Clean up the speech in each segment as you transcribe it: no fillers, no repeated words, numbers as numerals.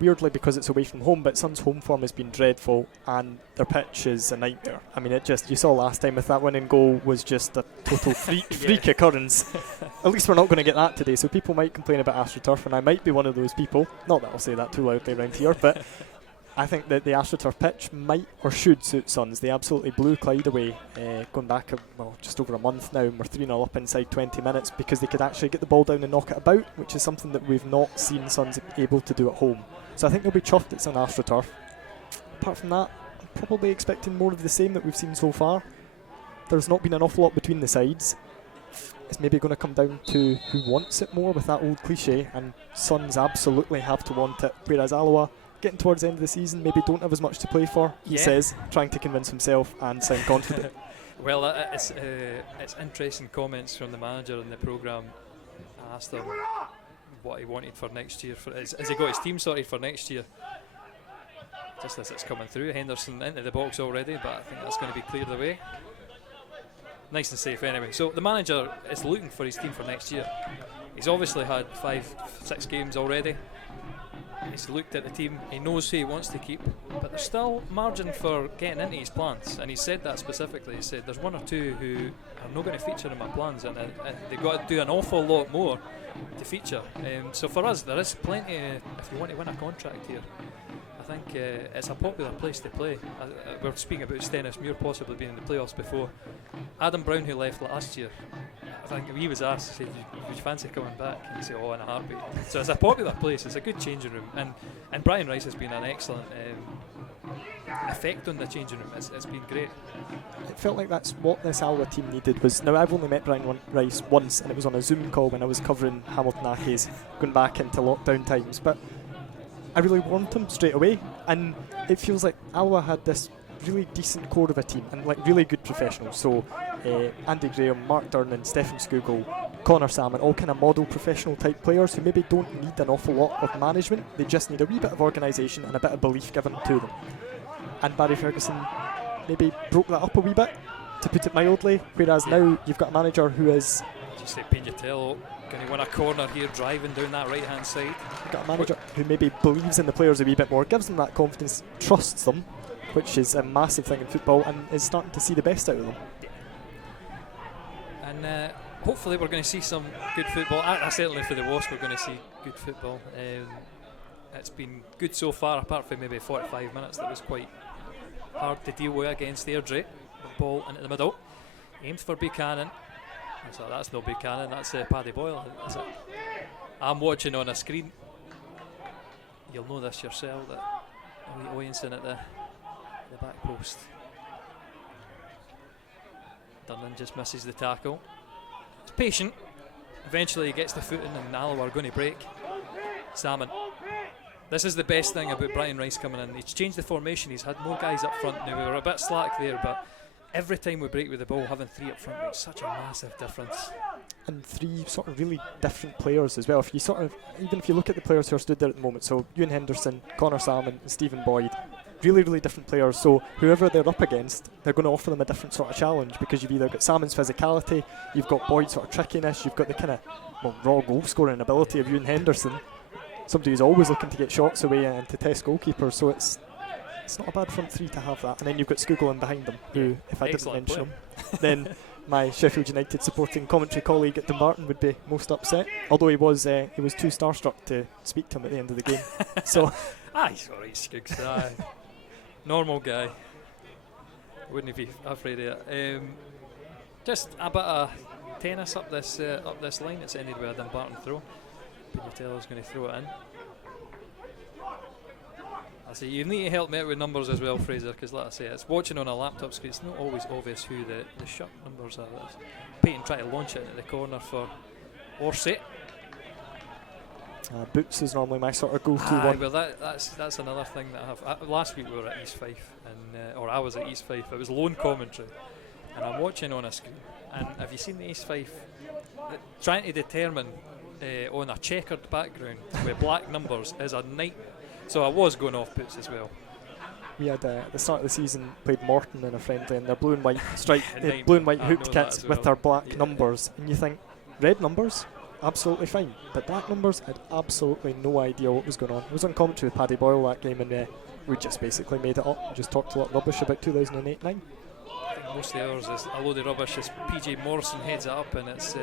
weirdly because it's away from home, but Sun's home form has been dreadful and their pitch is a nightmare. I mean, you saw last time with that winning goal was just a total freak occurrence. At least we're not going to get that today, so people might complain about AstroTurf, and I might be one of those people. Not that I'll say that too loudly around here, but I think that the AstroTurf pitch might or should suit Suns. They absolutely blew Clyde away, going back just over a month now, and we're 3-0 up inside 20 minutes because they could actually get the ball down and knock it about, which is something that we've not seen Suns able to do at home. So I think they'll be chuffed it's on AstroTurf. Apart from that, I'm probably expecting more of the same that we've seen so far. There's not been an awful lot between the sides. It's maybe going to come down to who wants it more with that old cliche, and Suns absolutely have to want it, whereas Alloa, getting towards the end of the season, maybe don't have as much to play for, he says, trying to convince himself and sound confident. Well, it's interesting comments from the manager in the programme. I asked him what he wanted for next year. Has he got his team sorted for next year? Just as it's coming through, Henderson into the box already, but I think that's going to be cleared away. Nice and safe anyway. So the manager is looking for his team for next year. He's obviously had 5-6 games already. He's looked at the team, he knows who he wants to keep, but there's still margin for getting into his plans, and he said that specifically. He said there's one or two who are not going to feature in my plans, and they've got to do an awful lot more to feature. So for us, there is plenty, if you want to win a contract here. I think it's a popular place to play. We were speaking about Stennismuir possibly being in the playoffs before. Adam Brown, who left last year, I think he was asked, he said, would you fancy coming back? And he said, oh, in a heartbeat. So it's a popular place, it's a good changing room, and Brian Rice has been an excellent effect on the changing room. It's been great. It felt like that's what this Alloa team needed. Now I've only met Brian Rice once, and it was on a Zoom call when I was covering Hamilton Accies going back into lockdown times, but I really warmed him straight away, and it feels like Alloa had this really decent core of a team and like really good professionals. So Andy Graham, Mark Durnan, Stephen Skugel, Connor Salmon, all kind of model professional type players who maybe don't need an awful lot of management. They just need a wee bit of organisation and a bit of belief given to them. And Barry Ferguson maybe broke that up a wee bit, to put it mildly, whereas now you've got a manager who is... Just say Pignatello, can he win a corner here driving down that right hand side? You've got a manager who maybe believes in the players a wee bit more, gives them that confidence, trusts them, which is a massive thing in football, and is starting to see the best out of them. And hopefully we're going to see some good football. Certainly for the Wasps we're going to see good football. It's been good so far, apart from maybe 45 minutes that was quite hard to deal with against Airdrie. The ball into the middle, aimed for Buchanan. So that's no Buchanan, that's Paddy Boyle, is it? I'm watching on a screen. You'll know this yourself, that Williamson at the back post. Durnan just misses the tackle. He's patient. Eventually he gets the foot in, and Alloa are going to break. Salmon. This is the best thing about Brian Rice coming in. He's changed the formation. He's had more guys up front now. We were a bit slack there, but every time we break with the ball, having three up front makes such a massive difference. And three sort of really different players as well. If you even if you look at the players who are stood there at the moment, so Ewan Henderson, Connor Salmon, and Stephen Boyd, really, really different players. So whoever they're up against, they're going to offer them a different sort of challenge, because you've either got Salmon's physicality, you've got Boyd's sort of trickiness, you've got the kind of raw goal scoring ability of Ewan Henderson, somebody who's always looking to get shots away and to test goalkeepers. So it's not a bad front three to have that. And then you've got Skugel in behind them, who, if I didn't mention him, then my Sheffield United supporting commentary colleague at Dumbarton would be most upset. Although he was too starstruck to speak to him at the end of the game. So he's alright, Skuggs. Normal guy. Wouldn't he be afraid of it? Just a bit of tennis up this line. It's ended with a Dumbarton throw. Pignatello's going to throw it in. I say you need to help me out with numbers as well, Fraser, because like I say, it's watching on a laptop screen. It's not always obvious who the shirt numbers are. Peyton tried to launch it into the corner for Orset. Boots is normally my sort of go-to one. Well, that's another thing that I have. Last week we were at East Fife, or I was at East Fife. It was lone commentary, and I'm watching on a screen. And have you seen the East Fife trying to determine on a checkered background with black numbers is a night. So I was going off Boots as well. We had at the start of the season played Morton in a friendly, and their blue and white blue and white hooped kits with their black numbers, and you think, red numbers? absolutely fine. But Black Numbers had absolutely no idea what was going on. I was on commentary with Paddy Boyle that game, and we just basically made it up and just talked a lot of rubbish about 2008-9. I think most of ours is a load of rubbish as PJ Morrison heads it up, and it's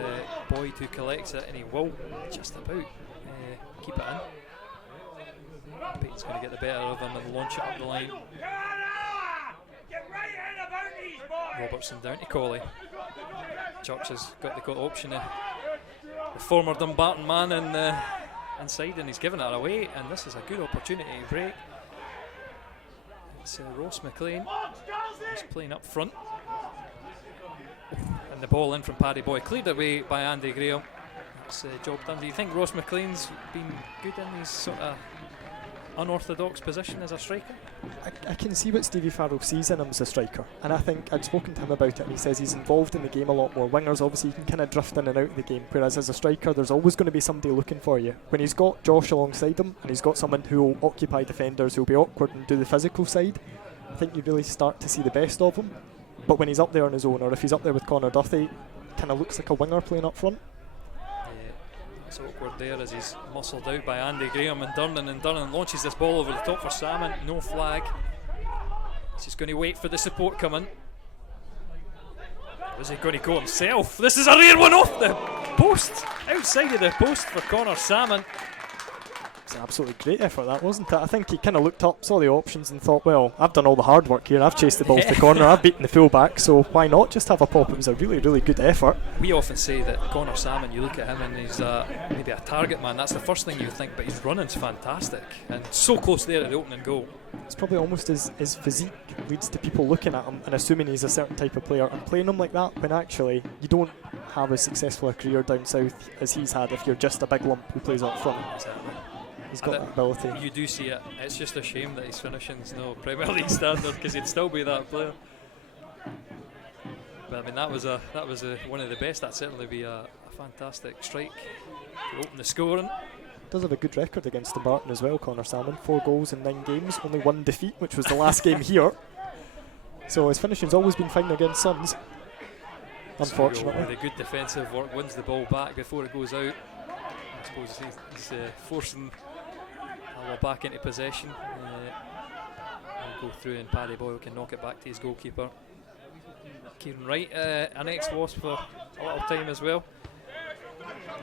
Boyd who collects it, and he will just about keep it in. Payton's going to get the better of him and launch it up the line. Robertson down to Colley. Church has got the option of the former Dumbarton man inside, and he's given it away, and this is a good opportunity to break. It's Ross McLean who's playing up front, and the ball in from Paddy Boy, cleared away by Andy Graham. That's job done. Do you think Ross McLean's been good in his sort of unorthodox position as a striker? I can see what Stevie Farrell sees in him as a striker, and I think I'd spoken to him about it, and he says he's involved in the game a lot more. Wingers, obviously, you can kind of drift in and out of the game, whereas as a striker there's always going to be somebody looking for you. When he's got Josh alongside him and he's got someone who will occupy defenders, who'll be awkward and do the physical side, I think you really start to see the best of him. But when he's up there on his own, or if he's up there with Connor Duthie, kind of looks like a winger playing up front. It's awkward there as he's muscled out by Andy Graham and Durnan launches this ball over the top for Salmon. No flag. He's just going to wait for the support coming. Is he going to go himself? This is a rare one off the post, outside of the post for Connor Salmon. It's an absolutely great effort, that, wasn't it? I think he kind of looked up, saw the options and thought, well, I've done all the hard work here, I've chased the ball to the corner, I've beaten the full-back, so why not just have a pop? It was a really, really good effort. We often say that Connor Salmon, you look at him and he's maybe a target man, that's the first thing you think, but his running's fantastic and so close there at the opening goal. It's probably almost his physique leads to people looking at him and assuming he's a certain type of player and playing him like that, when actually you don't have as successful a career down south as he's had if you're just a big lump who plays up front. Exactly. He's got that ability. You do see it. It's just a shame that his finishing's no Premier League standard, because he'd still be that player. But I mean, that was one of the best. That'd certainly be a fantastic strike to open the scoring. Does have a good record against Dumbarton as well, Connor Salmon. 4 goals in 9 games, only 1 defeat, which was the last game here. So his finishing's always been fine against Suns. Unfortunately. With a good defensive work, wins the ball back before it goes out. I suppose he's forcing Alloa back into possession. He'll go through and Paddy Boyle can knock it back to his goalkeeper. Kieran Wright, an ex-Wasp for a lot of time as well.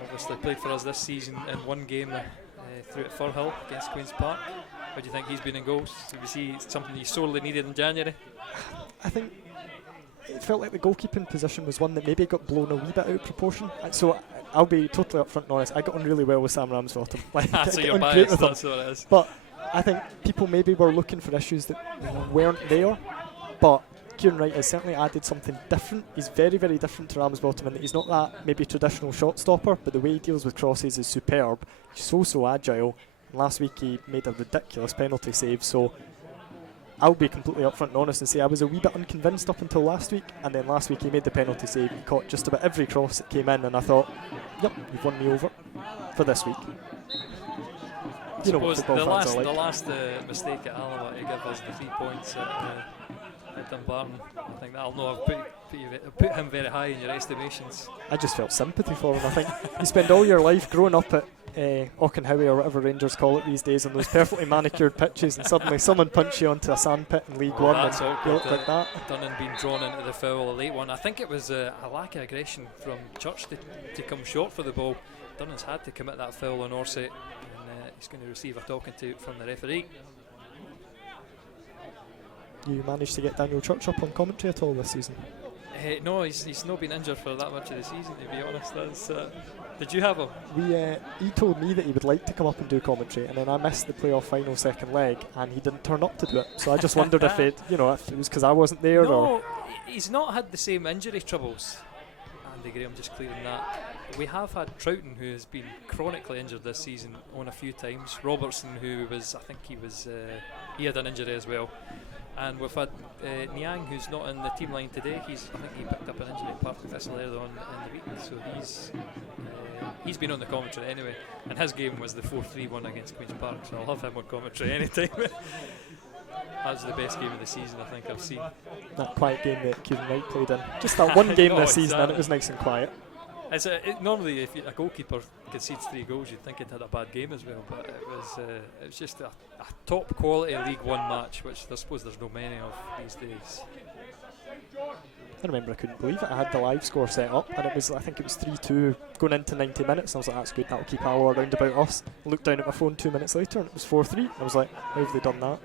Obviously played for us this season in 1 game through at Firhill against Queen's Park. How do you think he's been in goals? Did you see something he sorely needed in January? I think it felt like the goalkeeping position was one that maybe got blown a wee bit out of proportion. So I'll be totally upfront and honest, I got on really well with Sam Ramsbottom. So you're biased, that's what it is. But I think people maybe were looking for issues that weren't there. But Kieran Wright has certainly added something different. He's very, very different to Ramsbottom in that he's not that maybe traditional shot stopper, but the way he deals with crosses is superb. He's so agile. And last week he made a ridiculous penalty save, so I'll be completely upfront and honest and say I was a wee bit unconvinced up until last week, and then last week he made the penalty save. He caught just about every cross that came in, and I thought, yep, you've won me over for this week. You know what football fans are like. The last mistake at Alloa to give us the 3 points at Dumbarton, I think that'll know I've put him very high in your estimations. I just felt sympathy for him. I think you spend all your life growing up at Auchenhowie or whatever Rangers call it these days on those perfectly manicured pitches, and suddenly someone punch you onto a sandpit in League One and you look like that. Dunnan being drawn into the foul, a late one. I think it was a lack of aggression from Church to come short for the ball. Dunnan's had to commit that foul on Orsett, and he's going to receive a talking to from the referee. You managed to get Daniel Church up on commentary at all this season? No, he's not been injured for that much of the season, to be honest. Did you have him? He told me that he would like to come up and do commentary, and then I missed the playoff final second leg, and he didn't turn up to do it. So I just wondered if it was because I wasn't there. No, or he's not had the same injury troubles. Andy Graham just clearing that. We have had Troughton, who has been chronically injured this season, on a few times. Robertson, who was, I think he had an injury as well. And we've had Niang, who's not in the team line today. I think he picked up an injury at Park Thistle earlier on in the week, so he's been on the commentary anyway. And his game was the 4-3 one against Queen's Park, so I'll have him on commentary anytime. That was the best game of the season I think I've seen. That quiet game that Kieran Wright played in. Just that one game this season, and it was nice and quiet. Normally, if a goalkeeper concedes 3 goals, you'd think he'd had a bad game as well. But it was just a top quality League One match, which I suppose there's no many of these days. I remember I couldn't believe it. I had the live score set up, and I think it was 3-2 going into 90 minutes. And I was like, that's good, that'll keep Alloa around about us. I looked down at my phone 2 minutes later, and it was 4-3. I was like, how have they done that?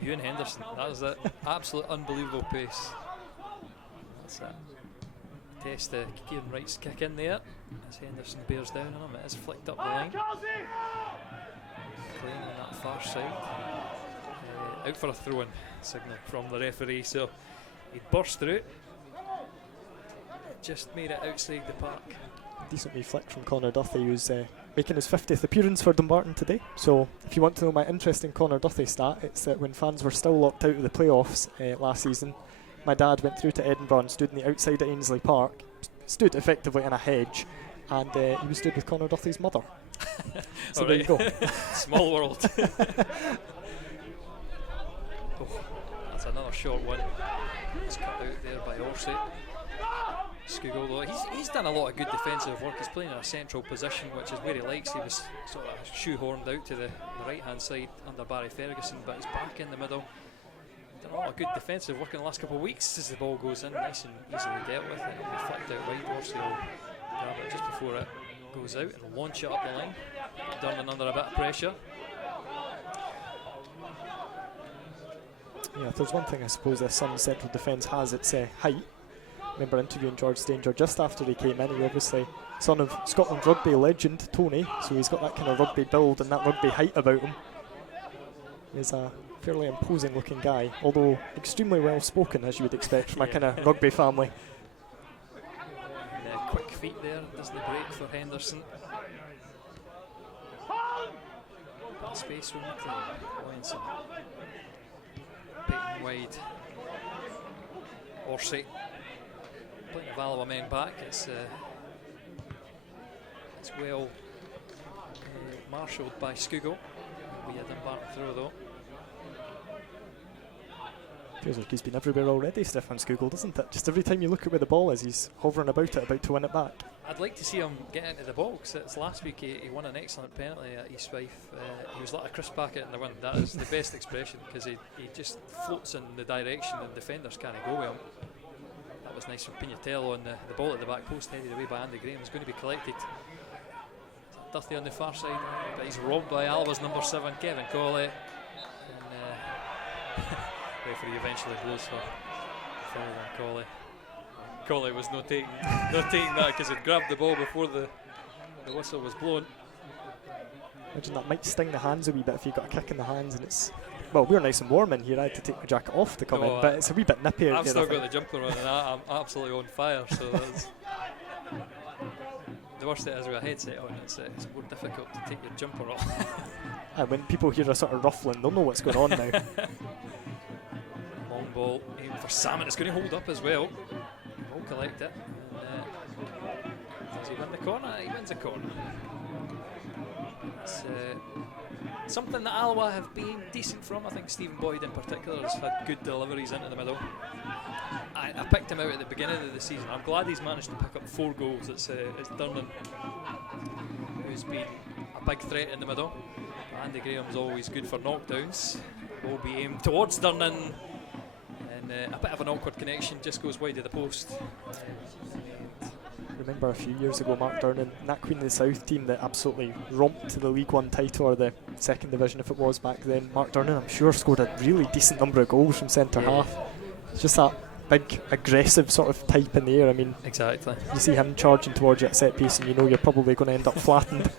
Ewan Henderson, that was it. Absolute unbelievable pace. That's it. Test Kieran Wright's kick in there as Henderson bears down on him. It is flicked up the line. Playing on that far side. Out for a throw-in signal from the referee, so he burst through it. Just made it outside the park. Decent wee flick from Connor Duthie, who's making his 50th appearance for Dumbarton today. So if you want to know my interesting Connor Duthie stat, it's that when fans were still locked out of the playoffs last season, my dad went through to Edinburgh and stood on the outside of Ainsley Park, stood effectively in a hedge, and he was stood with Connor Duthie's mother. So there you go. Small world. Oh, that's another short one. It's cut out there by Orsay. Skugel, though, he's done a lot of good defensive work. He's playing in a central position, which is where he likes. He was sort of shoehorned out to the right-hand side under Barry Ferguson, but he's back in the middle. Done a lot of good defensive work in the last couple of weeks as the ball goes in, nice and easily dealt with. It'll be flicked out wide. Orsay will grab it just before it goes out and launch it up the line. Durnan under a bit of pressure. Yeah, if there's one thing I suppose this Sun central defence has, it's height. I remember interviewing George Stanger just after he came in. He obviously son of Scotland rugby legend Tony, so he's got that kind of rugby build and that rugby height about him. He's a fairly imposing looking guy, although extremely well spoken, as you would expect from a kind of rugby family. And, quick feet there, doesn't break for Henderson. Space from Williamson. Peyton wide. Orsay. Plenty of Alloa men back. It's well marshalled by Skugel. We had Dumbarton throw though. Feels like he's been everywhere already, Stefan Skugel, doesn't it? Just every time you look at where the ball is, he's hovering about it, about to win it back. I'd like to see him get into the ball, because last week he won an excellent penalty at East Fife. He was like a crisp packet in the wind. That is the best expression, because he just floats in the direction and defenders can't go with him. That was nice from Pignatello, and the ball at the back post headed away by Andy Graham is going to be collected. Duthie on the far side, but he's robbed by Alva's number 7, Kevin Colley. And referee eventually blows for Colley. Colley was not taking that because he'd grabbed the ball before the whistle was blown. Imagine that might sting the hands a wee bit if you got a kick in the hands, and it's, well, we're nice and warm in here. I had to take my jacket off to come in, but it's a wee bit nippy out I've there. still got the jumper on and I'm absolutely on fire, so that's the worst thing is with a headset on, it's more difficult to take your jumper off. And when people hear a sort of ruffling, they'll know what's going on now. Long ball aiming for Salmon. It's going to hold up as well. He'll collect it. And, does he win the corner? He wins the corner. It's something that Alloa have been decent from. I think Stephen Boyd in particular has had good deliveries into the middle. I picked him out at the beginning of the season. I'm glad he's managed to pick up 4 goals. It's Durnan who's been a big threat in the middle. Andy Graham's always good for knockdowns. Will be aimed towards Durnan. A bit of an awkward connection, just goes wide of the post. Remember a few years ago, Mark Durnan, that Queen of the South team that absolutely romped to the League One title, or the second division if it was back then. Mark Durnan, I'm sure, scored a really decent number of goals from centre half. It's just that big, aggressive sort of type in the air. I mean, exactly. You see him charging towards you at set piece, and you know you're probably going to end up flattened.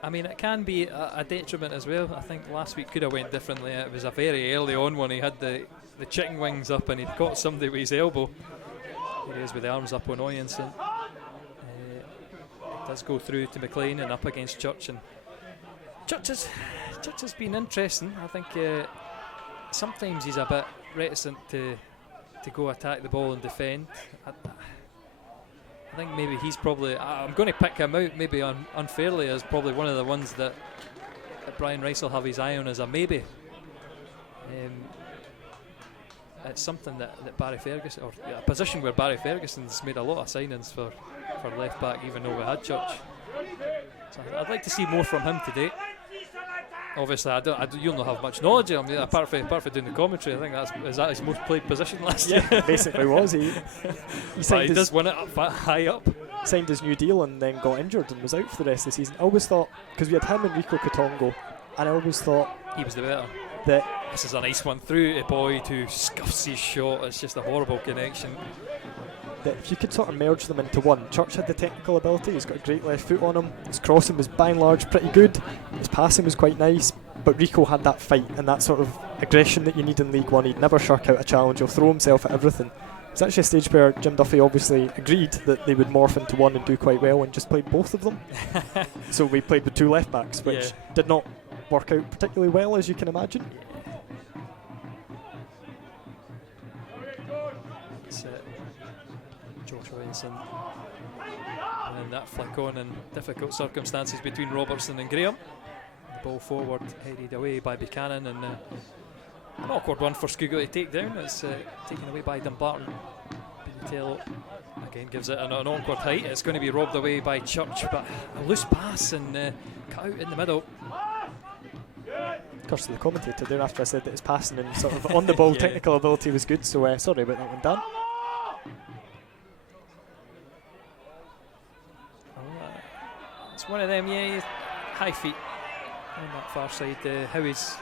I mean, it can be a detriment as well. I think last week could have went differently. It was a very early on when he had the chicken wings up and he'd caught somebody with his elbow. Here he is with the arms up on Oyonson. It does go through to McLean and up against Church. And Church has been interesting. I think sometimes he's a bit reticent to go attack the ball and defend. I think maybe he's probably, I'm going to pick him out maybe unfairly as probably one of the ones that Brian Rice will have his eye on as a maybe. it's something that Barry Ferguson, or a position where Barry Ferguson's made a lot of signings for left back, even though we had Church. So I'd like to see more from him today. Obviously, you'll not have much knowledge of him, apart from doing the commentary. I think is that his most played position last year. Basically was. He does win it high up. Signed his new deal and then got injured and was out for the rest of the season. I always thought, because we had him and Rico Katongo, and I always thought he was the better. That this is a nice one through to Boyd, who scuffs his shot. It's just a horrible connection. That if you could sort of merge them into one. Church had the technical ability, he's got a great left foot on him, his crossing was by and large pretty good, his passing was quite nice, but Rico had that fight and that sort of aggression that you need in League One. He'd never shirk out a challenge, he'll throw himself at everything. It's actually a stage where Jim Duffy obviously agreed that they would morph into one and do quite well, and just played both of them. So we played with two left backs, which did not work out particularly well, as you can imagine. Josh Williamson, and then that flick on in difficult circumstances between Robertson and Graham. The ball forward headed away by Buchanan, and an awkward one for Scugo to take down. It's taken away by Dumbarton. Pinatello again gives it an awkward height. It's going to be robbed away by Church, but a loose pass and cut out in the middle. Curse to the commentator there after I said that his passing and sort of on the ball technical ability was good, so sorry about that one, Dan. It's one of them, high feet on that far side. How he's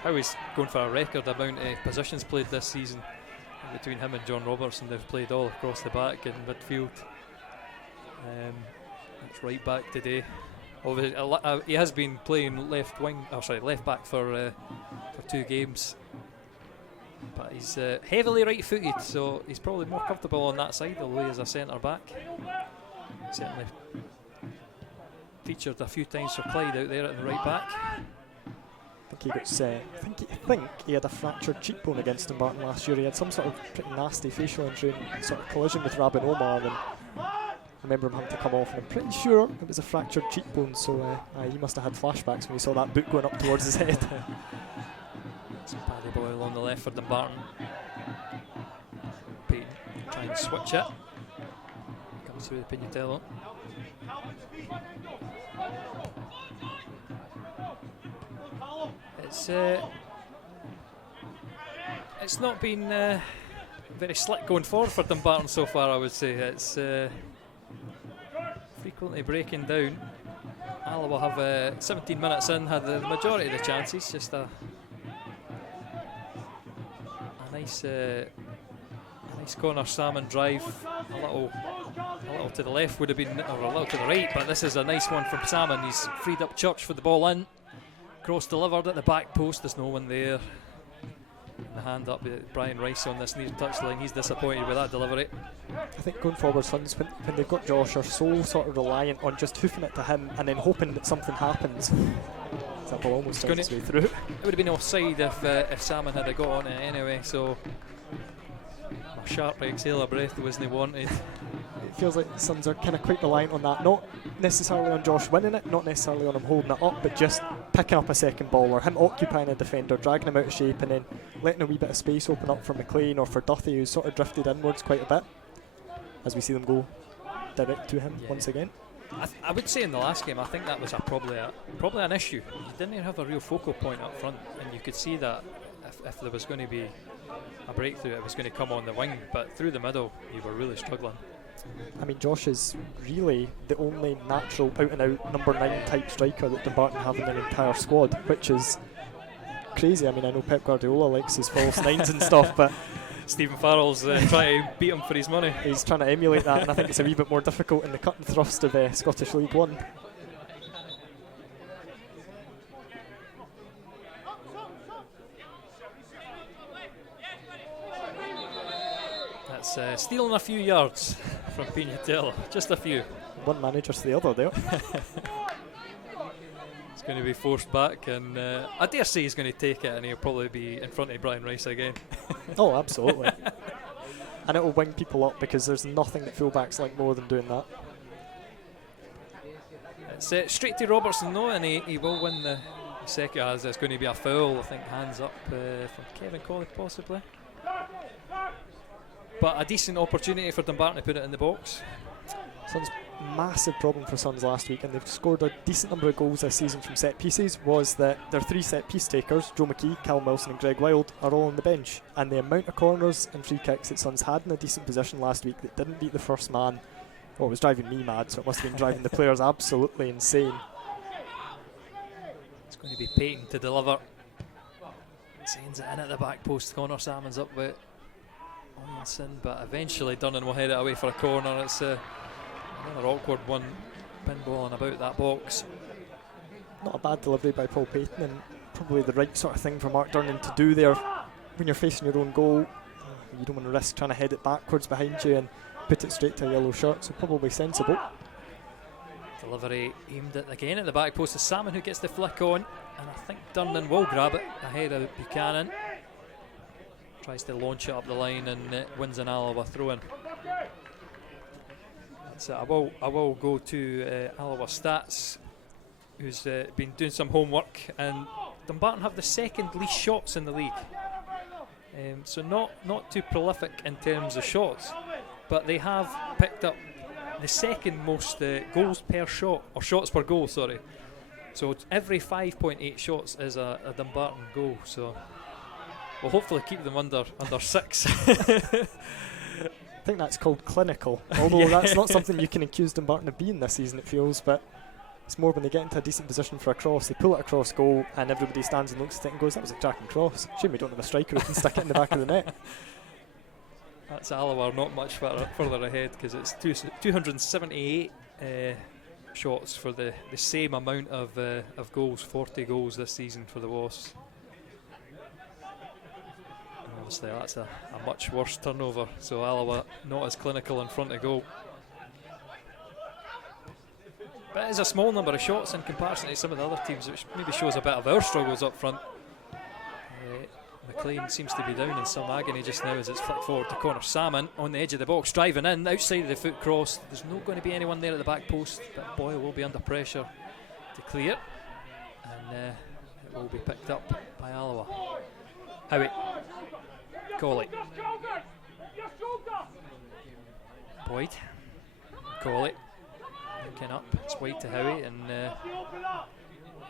going for a record amount of positions played this season. And between him and John Robertson, they've played all across the back and midfield. That's right back today. Obviously, he has been playing left back for 2 games. But he's heavily right-footed, so he's probably more comfortable on that side, although he is a centre back. Certainly featured a few times for Clyde out there at the right back. I think he had a fractured cheekbone against Dumbarton last year. He had some sort of pretty nasty facial injury, sort of collision with Rabin Omar, and I remember him having to come off, and I'm pretty sure it was a fractured cheekbone, so he must have had flashbacks when he saw that boot going up towards his head. It's Paddy Boyle on the left for Dumbarton. Payton trying to switch it. Comes through the Pinatello. It's not been very slick going forward for Dumbarton so far, I would say. It's frequently breaking down. Alloa have 17 minutes in, had the majority of the chances, just a nice corner salmon drive, a little to the left would have been, or a little to the right, but this is a nice one from Salmon. He's freed up Church for the ball in, cross delivered at the back post, there's no one there. The hand up with Brian Rice on this near touchline, he's disappointed with that delivery. I think going forward, Suns, when they've got Josh, are so sort of reliant on just hoofing it to him and then hoping that something happens. That ball almost finds its way through. It would have been offside if Salmon had got on it anyway, so a sharp exhale of breath wasn't wanted. It feels like the Suns are kind of quite reliant on that, not necessarily on Josh winning it, not necessarily on him holding it up, but just picking up a second ball, or him occupying a defender, dragging him out of shape, and then letting a wee bit of space open up for McLean or for Duthie, who's sort of drifted inwards quite a bit, as we see them go direct to him once again. I would say in the last game, I think that was probably an issue. You didn't have a real focal point up front, and you could see that if there was going to be a breakthrough, it was going to come on the wing, but through the middle, you were really struggling. I mean, Josh is really the only natural out-and-out number 9 type striker that Dumbarton have in their entire squad, which is crazy. I mean, I know Pep Guardiola likes his false nines and stuff, but Stephen Farrell's trying to beat him for his money. He's trying to emulate that, and I think it's a wee bit more difficult in the cut and thrust of Scottish League One. That's stealing a few yards from Pinatello, just a few. One manager to the other there. It's going to be forced back, and I dare say he's going to take it, and he'll probably be in front of Brian Rice again. Oh, absolutely. And it will wing people up, because there's nothing that fullbacks like more than doing that. It's straight to Robertson though, and he will win the second, as it's going to be a foul. I think hands up from Kevin Colley possibly. But a decent opportunity for Dumbarton to put it in the box. Suns' massive problem for Suns last week, and they've scored a decent number of goals this season from set pieces, was that their 3 set piece takers, Joe McKee, Callum Wilson and Greg Wild, are all on the bench. And the amount of corners and free kicks that Suns had in a decent position last week that didn't beat the first man, well, it was driving me mad, so it must have been driving the players absolutely insane. It's going to be Payton to deliver. Sends it in at the back post. Connor Salmon's up with Omlinson, but eventually Dunnan will head it away for a corner. It's another awkward one, pinballing about that box. Not a bad delivery by Paul Payton, and probably the right sort of thing for Mark Durnan to do there. When you're facing your own goal, you don't want to risk trying to head it backwards behind you and put it straight to a yellow shirt, so probably sensible. Delivery aimed at again at the back post. It's Salmon who gets the flick on, and I think Durnan will grab it ahead of Buchanan. Tries to launch it up the line and wins an Alloa throw-in. So I will go to Alloa Stats, who's been doing some homework, and Dumbarton have the second least shots in the league. So not too prolific in terms of shots, but they have picked up the second most goals per shot, or shots per goal, sorry. So every 5.8 shots is a Dumbarton goal. So we'll hopefully keep them under 6. I think that's called clinical, although that's not something you can accuse Dumbarton of being this season, it feels, but it's more when they get into a decent position for a cross, they pull it across goal and everybody stands and looks at it and goes, that was a cracking cross. Shame we don't have a striker who can stick it in the back of the net. That's Alloa not much further ahead, because it's 278 shots for the same amount of goals, 40 goals this season for the Wasps. And obviously that's a much worse turnover, so Alloa not as clinical in front of goal. But it is a small number of shots in comparison to some of the other teams, which maybe shows a bit of our struggles up front. McLean seems to be down in some agony just now as it's flicked forward to Connor Salmon on the edge of the box, driving in, outside of the foot cross. There's not going to be anyone there at the back post, but Boyle will be under pressure to clear, and it will be picked up by Alloa. Howie, Colley, Boyd, Colley, looking up, it's wide to Howie, and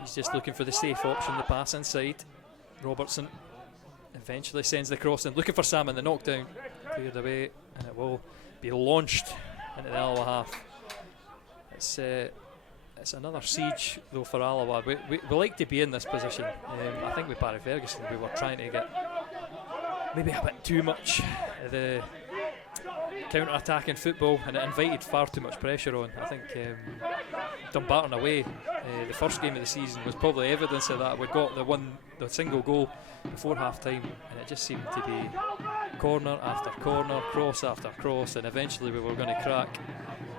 he's just looking for the safe option, the pass inside. Robertson eventually sends the cross in, looking for Salmon, the knockdown cleared away, and it will be launched into the Alloa half. It's another siege though for Alloa. We like to be in this position. I think with Barry Ferguson we were trying to get maybe a bit too much of the counter-attacking football, and it invited far too much pressure on. I think Dumbarton away, the first game of the season, was probably evidence of that. We got the single goal before half-time, and it just seemed to be corner after corner, cross after cross, and eventually we were going to crack.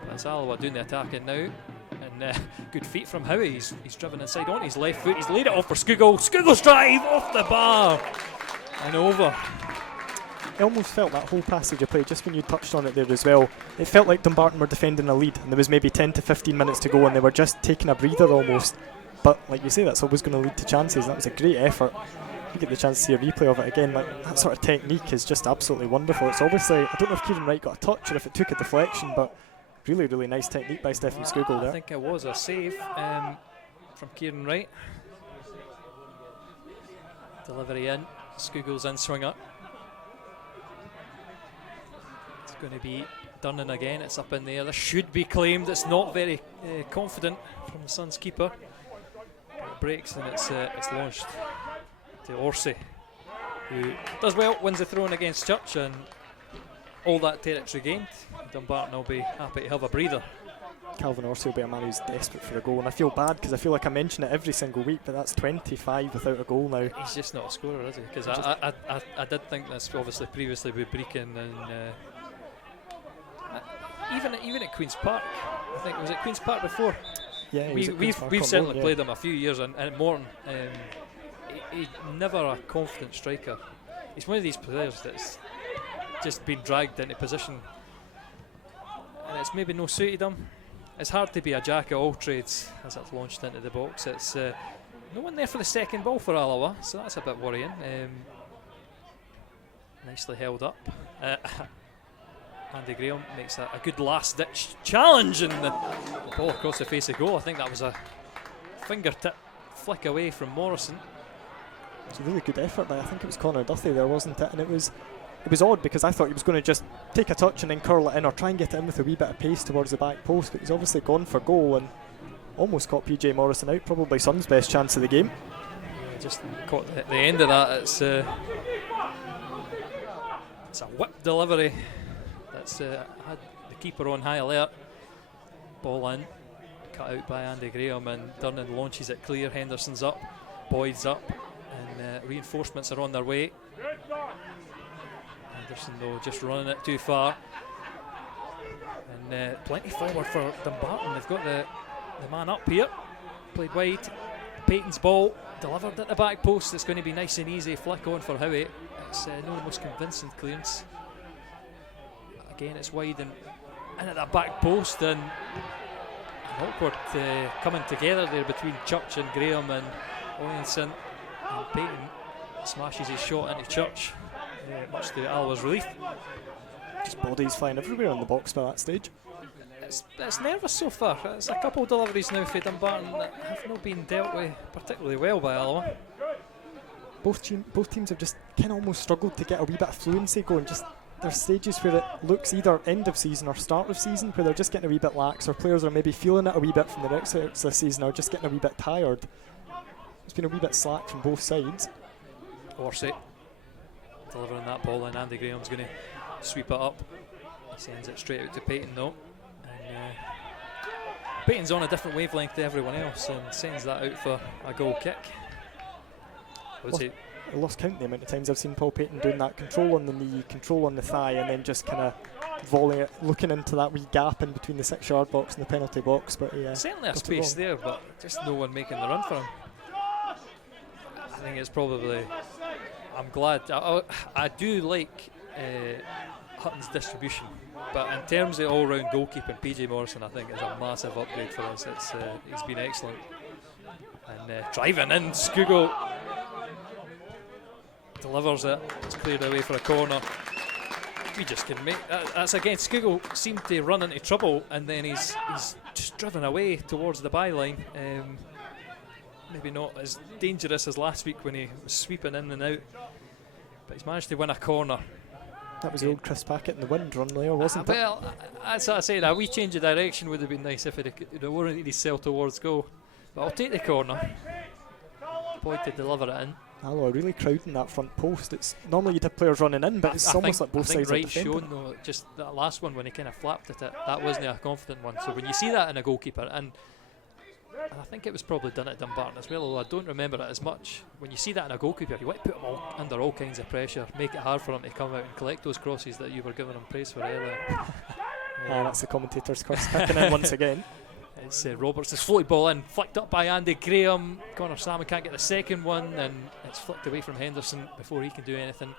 But it's Alloa doing the attacking now, and good feet from Howie. He's driven inside on his left foot. He's laid it off for Skugel. Skugel's drive off the bar and over. I almost felt that whole passage of play, just when you touched on it there as well, it felt like Dumbarton were defending a lead and there was maybe 10 to 15 minutes to go and they were just taking a breather almost. But like you say, that's always going to lead to chances. That was a great effort. You get the chance to see a replay of it again. Like, that sort of technique is just absolutely wonderful. It's obviously, I don't know if Kieran Wright got a touch or if it took a deflection, but really, really nice technique by Stephen Skugel there. I think it was a save from Kieran Wright. Delivery in, Skugel's in, swing up. Going to be Durnan again. It's up in the air. This should be claimed. It's not very confident from the Suns keeper. It breaks and it's launched to Orsi, who does well, wins the throw-in against Church, and all that territory gained. Dumbarton will be happy to have a breather. Calvin Orsi will be a man who's desperate for a goal, and I feel bad because I feel like I mention it every single week, but that's 25 without a goal now. He's just not a scorer, is he? Because I did think this obviously previously with Brecon and even at Queen's Park. I think, was it Queen's Park before? Yeah, we've certainly played him a few years, and at Morton, he's never a confident striker. He's one of these players that's just been dragged into position, and it's maybe no suited him. It's hard to be a jack of all trades as it's launched into the box. It's no one there for the second ball for Alloa, so that's a bit worrying. nicely held up. Andy Graham makes a good last-ditch challenge, and the ball across the face of goal. I think that was a fingertip flick away from Morrison. It's a really good effort there. I think it was Connor Duthie there, wasn't it? And it was odd because I thought he was going to just take a touch and then curl it in or try and get it in with a wee bit of pace towards the back post, but he's obviously gone for goal and almost caught PJ Morrison out. Probably Sun's best chance of the game. Yeah, just caught the end of that. It's a whip delivery that's had the keeper on high alert. Ball in, cut out by Andy Graham, and Durnan launches it clear. Henderson's up, Boyd's up, and reinforcements are on their way. Henderson though just running it too far, and plenty forward for Dumbarton. They've got the man up here, played wide. Peyton's ball delivered at the back post. It's going to be nice and easy. Flick on for Howie. It's not the most convincing clearance. Again, it's wide and in at that back post, and an awkward coming together there between Church and Graham, and Williamson, and Peyton smashes his shot into Church, much to Alloa's relief. Just bodies flying everywhere on the box by that stage. It's nervous so far. It's a couple of deliveries now for Dumbarton that have not been dealt with particularly well by Alloa. Both teams have just kind of almost struggled to get a wee bit of fluency going. Just there's stages where it looks either end of season or start of season where they're just getting a wee bit lax, or players are maybe feeling it a wee bit from the next of the season, or just getting a wee bit tired. It's been a wee bit slack from both sides. Horsey delivering that ball, and Andy Graham's going to sweep it up. He sends it straight out to Peyton though. Peyton's on a different wavelength to everyone else and sends that out for a goal kick. I lost count the amount of times I've seen Paul Peyton doing that control on the knee, control on the thigh, and then just kind of volley it, looking into that wee gap in between the 6-yard box and the penalty box. But yeah, certainly a space there, but just no one making the run for him. I think it's probably. I'm glad. I do like Hutton's distribution, but in terms of all-round goalkeeping, PJ Morrison I think is a massive upgrade for us. He's been excellent. And driving in, Skugel delivers it. It's cleared away for a corner. We just can make that's again. Skugel seemed to run into trouble, and then he's just driven away towards the byline. Maybe not as dangerous as last week when he was sweeping in and out, but he's managed to win a corner. That was the old Chris Packett in the wind run there, wasn't it? Well, that's what I said. A wee change of direction would have been nice if it weren't really sell towards goal. But I'll take the corner. Boyd to deliver it in. Alloa really crowding that front post. It's normally you'd have players running in, but it's almost like both sides are defending. Shown though, just that last one when he kind of flapped at it, that wasn't a confident one. So when you see that in a goalkeeper, and I think it was probably done at Dumbarton as well, although I don't remember it as much. When you see that in a goalkeeper, you want to put him under all kinds of pressure, make it hard for him to come out and collect those crosses that you were giving him praise for earlier. That's the commentator's curse kicking in once again. It's Roberts has floated ball in, flicked up by Andy Graham. Connor Salmon can't get the second one, and it's flicked away from Henderson before he can do anything.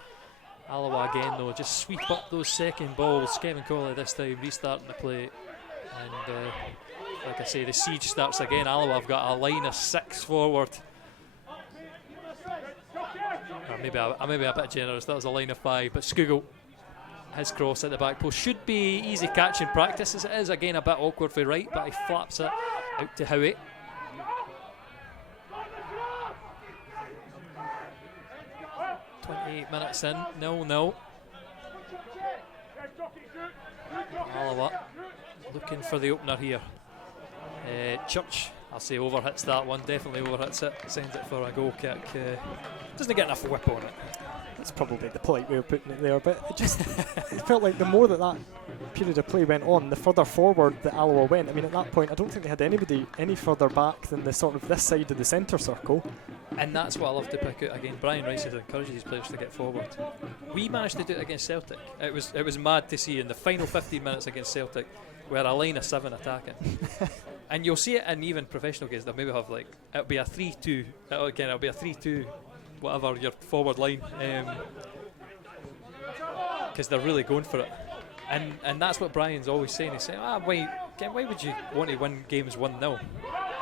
Alloa again though, just sweep up those second balls. Kevin Colley this time restarting the play, and like I say, the siege starts again. Alloa have got a line of 6 forward. Maybe a bit generous. That was a line of 5, but Skugel, his cross at the back post should be easy catch in practice, as it is again a bit awkward for right, but he flaps it out to Howie. .28 minutes in, 0-0. Alloa looking for the opener here. Church, I'll say, overhits that one, definitely overhits it, sends it for a goal kick. Doesn't get enough whip on it. That's probably the polite way of putting it there, but it felt like the more that period of play went on, the further forward that Alloa went. I mean, at that point, I don't think they had anybody any further back than the sort of this side of the centre circle. And that's what I love to pick out again. Brian Rice has encouraged his players to get forward. We managed to do it against Celtic. It was mad to see in the final 15 minutes against Celtic, we're a line of 7 attacking. And you'll see it in even professional games. They'll maybe have it'll be a 3-2. It'll be a 3-2. Whatever your forward line, because they're really going for it, and that's what Brian's always saying. He's saying, why would you want to win games 1-0?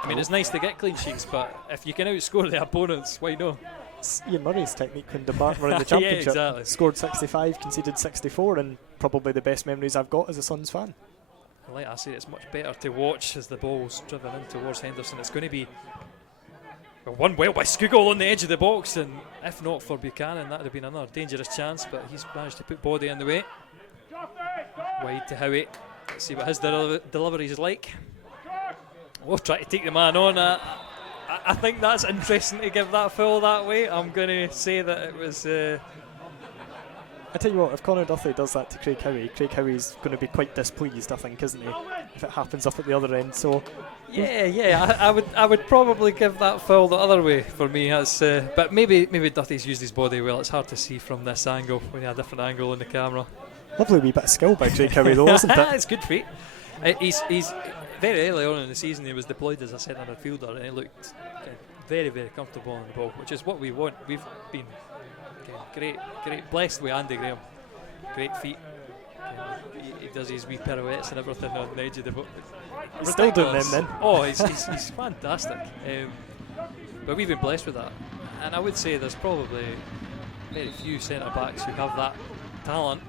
I mean, it's nice to get clean sheets, but if you can outscore the opponents, why not? It's Ian Murray's technique when Dumbarton were in the Yeah, championship. exactly. Scored 65, conceded 64, and probably the best memories I've got as a Suns fan. Like I said, it's much better to watch as the ball's driven in towards Henderson. It's going to be one well by Scougall on the edge of the box, and if not for Buchanan, that would have been another dangerous chance, but he's managed to put body in the way. Wide to Howie. Let's see what his delivery is like. We'll try to take the man on. I think that's interesting to give that foul that way. I'm going to say that it was... I tell you what, if Conor Duthie does that to Craig Howie's going to be quite displeased, I think, isn't he? If it happens up at the other end. So yeah, I would probably give that foul the other way for me. But maybe Duthie's used his body well. It's hard to see from this angle when you have a different angle on the camera. Lovely wee bit of skill by Craig Howie though, isn't it? It's good feat. He's very early on in the season. He was deployed as a centre midfielder, and he looked very, very comfortable on the ball, which is what we want. We've been great, blessed with Andy Graham. Great feet. He does his wee pirouettes and everything on the edge of the boat. He's still doing them then. Oh, he's fantastic. But we've been blessed with that, and I would say there's probably very few centre backs who have that talent.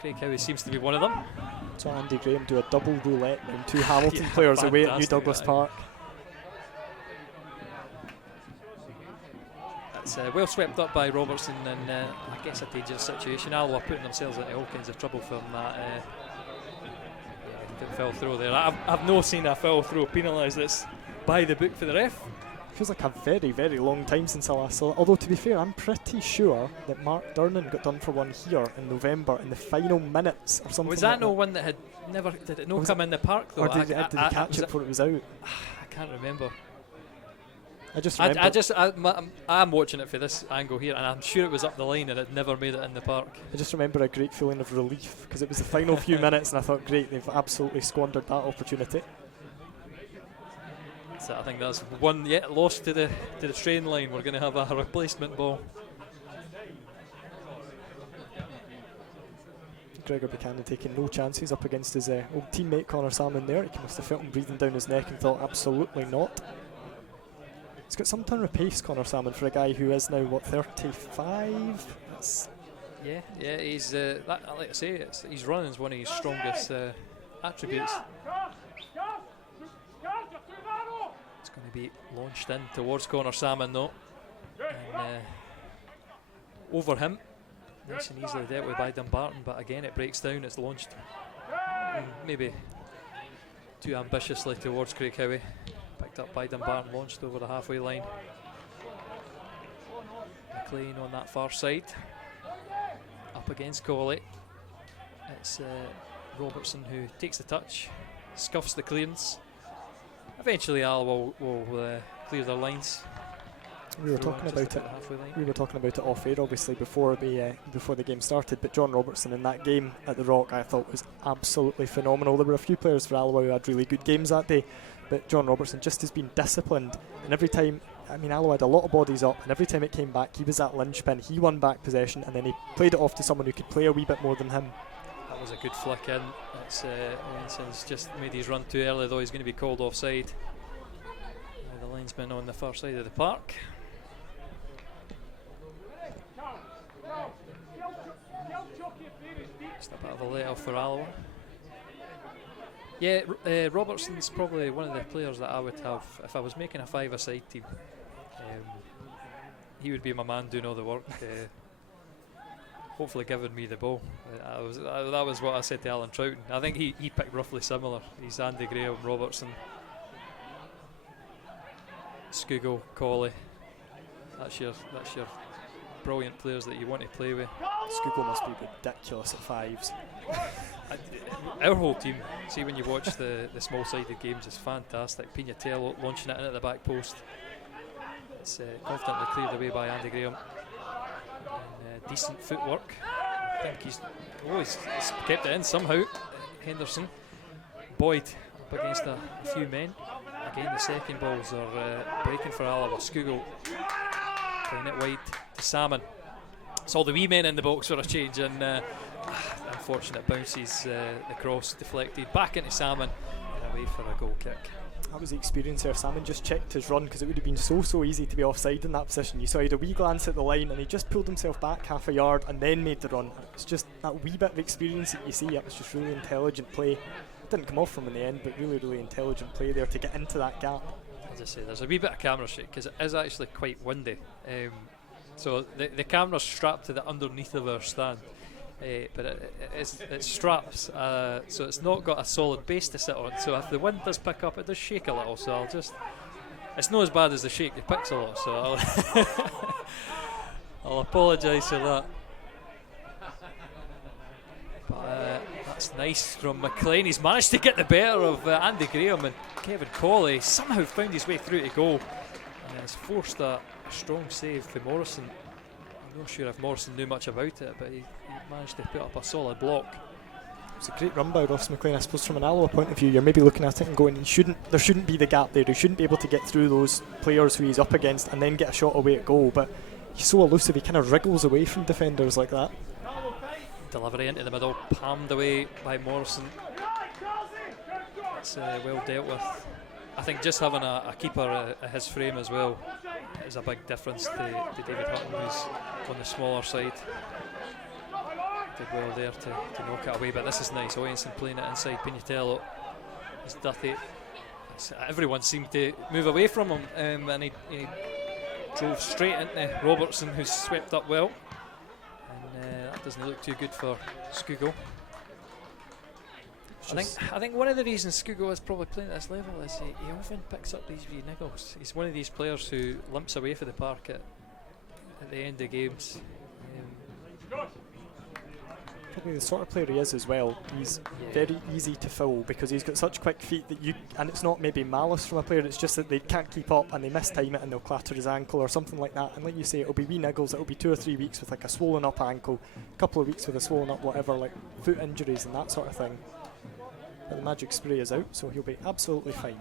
Craig Howie seems to be one of them. So Andy Graham do a double roulette and 2 Hamilton players away at New Douglas Park. That's well swept up by Robertson, and I guess a dangerous situation. Alloa putting themselves into all kinds of trouble from that. Didn't foul throw there. I've not seen a foul throw penalised. It's by the book for the ref. Feels like a very, very long time since I last saw it. Although, to be fair, I'm pretty sure that Mark Durnan got done for one here in November in the final minutes or something. Was that like no that. one that had never... Did it not come in the park though? Or did he catch it before it was out? I can't remember. I just remember... I'm watching it for this angle here, and I'm sure it was up the line and it never made it in the park. I just remember a great feeling of relief because it was the final few minutes and I thought, great, they've absolutely squandered that opportunity. So I think that's one lost to the train line. We're going to have a replacement ball. Gregor Buchanan taking no chances up against his old teammate Conor Salmon there. He must have felt him breathing down his neck and thought absolutely not. He's got some ton of pace, Conor Salmon, for a guy who is now, what, 35? Yeah, he's like I say, his running is one of his strongest attributes. It's going to be launched in towards Conor Salmon though, and over him, nice and easily dealt with by Dumbarton, but again it breaks down. It's launched maybe too ambitiously towards Craig Howie. Picked up by Dumbarton, launched over the halfway line. McLean on that far side, up against Cawley. It's Robertson who takes the touch, scuffs the clearance. Eventually Alloa will clear their lines. We were talking about it. We were talking about it off air, obviously, before the game started. But John Robertson in that game at the Rock, I thought was absolutely phenomenal. There were a few players for Alloa who had really good games that day, but John Robertson just has been disciplined. And every time, I mean, Alloa had a lot of bodies up, and every time it came back, he was that linchpin. He won back possession, and then he played it off to someone who could play a wee bit more than him. That was a good flick in. It's Winston's just made his run too early, though. He's going to be called offside. The linesman on the far side of the park. Just a bit of a let-off for Alloa. Yeah, Robertson's probably one of the players that I would have if I was making a 5-a-side team. He would be my man doing all the work. Hopefully giving me the ball. That was what I said to Alan Troughton. I think he picked roughly similar. He's Andy Graham, Robertson, Scougall, Cawley. That's your brilliant players that you want to play with. Scougall must be ridiculous at fives. Our whole team, see when you watch the small-sided games, is fantastic. Pignatello launching it in at the back post. It's confidently cleared away by Andy Graham. And, decent footwork. I think he's kept it in somehow. Henderson. Boyd up against a few men. Again, the second balls are breaking for Alloa. Scougall playing it wide to Salmon. It's all the wee men in the box for a change, and unfortunate bounces, the cross deflected back into Salmon and away for a goal kick. That was the experience there. Salmon just checked his run because it would have been so easy to be offside in that position. You saw he had a wee glance at the line and he just pulled himself back half a yard and then made the run. It's just that wee bit of experience that you see. It was just really intelligent play. Didn't come off from in the end, but really intelligent play there to get into that gap. As I say, there's a wee bit of camera shake because it is actually quite windy. So the camera's strapped to the underneath of our stand. But it straps, so it's not got a solid base to sit on. So if the wind does pick up, it does shake a little. So it's not as bad as the shake the pixel. So I'll apologise for that. But that's nice from McLean. He's managed to get the better of Andy Graham, and Kevin Colley somehow found his way through to goal and has forced a strong save for Morrison. I'm not sure if Morrison knew much about it, but he managed to put up a solid block. It's a great run by Ross McLean. I suppose from an Alloa point of view, you're maybe looking at it and going, there shouldn't be the gap there. He shouldn't be able to get through those players who he's up against and then get a shot away at goal. But he's so elusive, he kind of wriggles away from defenders like that. Delivery into the middle, palmed away by Morrison. It's well dealt with. I think just having a keeper at his frame as well is a big difference to David Hutton, who's on the smaller side. Did well there to knock it away, but this is nice. Oyensson playing it inside. Pignatello is dirty. Everyone seemed to move away from him, and he drove straight into Robertson, who's swept up well. And that doesn't look too good for Scugo. I think one of the reasons Scugo is probably playing at this level is he often picks up these wee niggles. He's one of these players who limps away for the park at the end of games. Probably the sort of player he is as well. He's very easy to foul because he's got such quick feet that and it's not maybe malice from a player, it's just that they can't keep up and they mistime it and they'll clatter his ankle or something like that. And like you say, it'll be wee niggles. It'll be 2 or 3 weeks with like a swollen up ankle, a couple of weeks with a swollen up whatever, like foot injuries and that sort of thing. But the magic spray is out, so he'll be absolutely fine.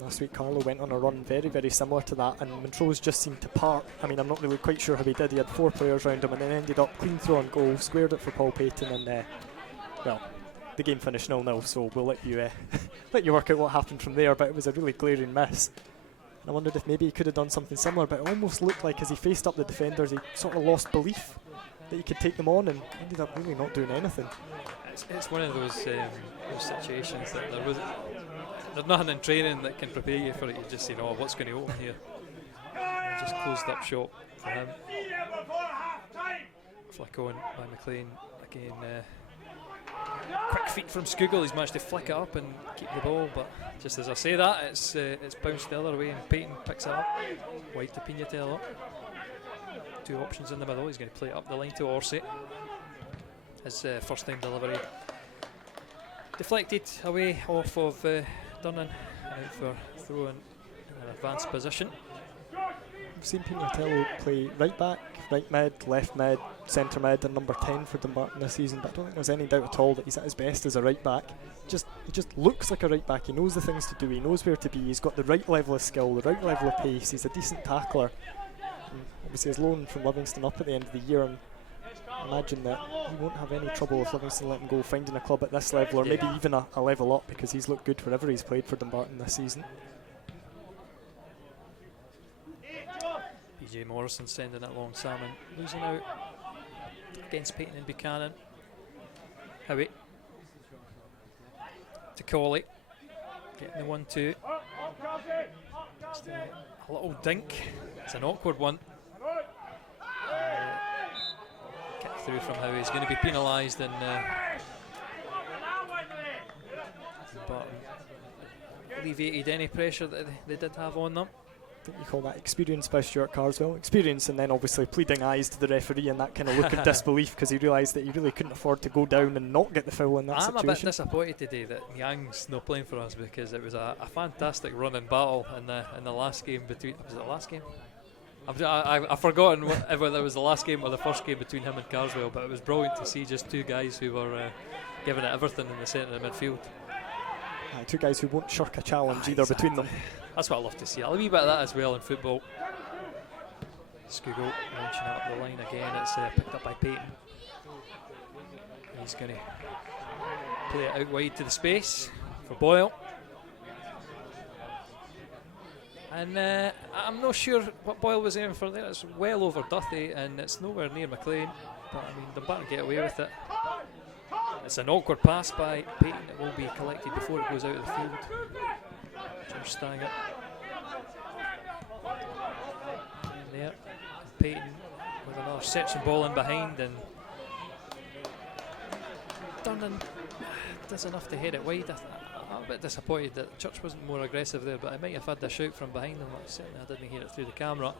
Last week Carlo went on a run very similar to that, and Montrose just seemed to park. I mean, I'm not really quite sure how he did. He had 4 players around him and then ended up clean throw on goal, squared it for Paul Payton, and well, the game finished 0-0, so we'll let you let you work out what happened from there, but it was a really glaring miss. And I wondered if maybe he could have done something similar, but it almost looked like as he faced up the defenders, he sort of lost belief that he could take them on and ended up really not doing anything. It's one of those situations that there's nothing in training that can prepare you for it. You just say, no, what's going to open here? And just closed up shop for him. Flick on by McLean again. Quick feet from Scugle. He's managed to flick it up and keep the ball, but just as I say that, it's bounced the other way and Payton picks it up. Wide to Pignatello. 2 options in the middle. He's going to play it up the line to Orsi. His first time delivery. Deflected away off of Durnan, out for throw in an advanced position. We've seen Pignatello play right back, right mid, left mid, centre mid and number 10 for Dumbarton this season, but I don't think there's any doubt at all that he's at his best as a right back. He just looks like a right back. He knows the things to do, he knows where to be, he's got the right level of skill, the right level of pace, he's a decent tackler. And obviously his loan from Livingston up at the end of the year, and I imagine that he won't have any trouble if Livingston let him go finding a club at this level, or maybe even a level up, because he's looked good wherever he's played for Dumbarton this season. PJ Morrison sending it long, Salmon losing out against Payton and Buchanan. Howie to Colley, getting the 1-2. Just a little dink. It's an awkward one. Kick through from Howie. He's going to be penalised, and but alleviated any pressure that they did have on them. I think you call that experience by Stuart Carswell. Experience, and then obviously pleading eyes to the referee and that kind of look of disbelief, because he realised that he really couldn't afford to go down and not get the foul in that situation. I'm a bit disappointed today that Yang's not playing for us, because it was a fantastic run and battle in the last game between. Was it the last game? I've forgotten whether it was the last game or the first game between him and Carswell, but it was brilliant to see just 2 guys who were giving it everything in the centre of midfield. 2 guys who won't shirk a challenge either between them. That's what I love to see. A wee bit of that as well in football. Scugo launching it up the line again. It's picked up by Payton. He's going to play it out wide to the space for Boyle. And I'm not sure what Boyle was aiming for there. It's well over Duthie and it's nowhere near McLean. But I mean, Dumbarton get away with it. It's an awkward pass by Payton. It will be collected before it goes out of the field. George Stanger. In there. Payton with another searching ball in behind, and Durnan does enough to head it wide. I'm a bit disappointed that Church wasn't more aggressive there, but I might have had the shout from behind him. Certainly I didn't hear it through the camera.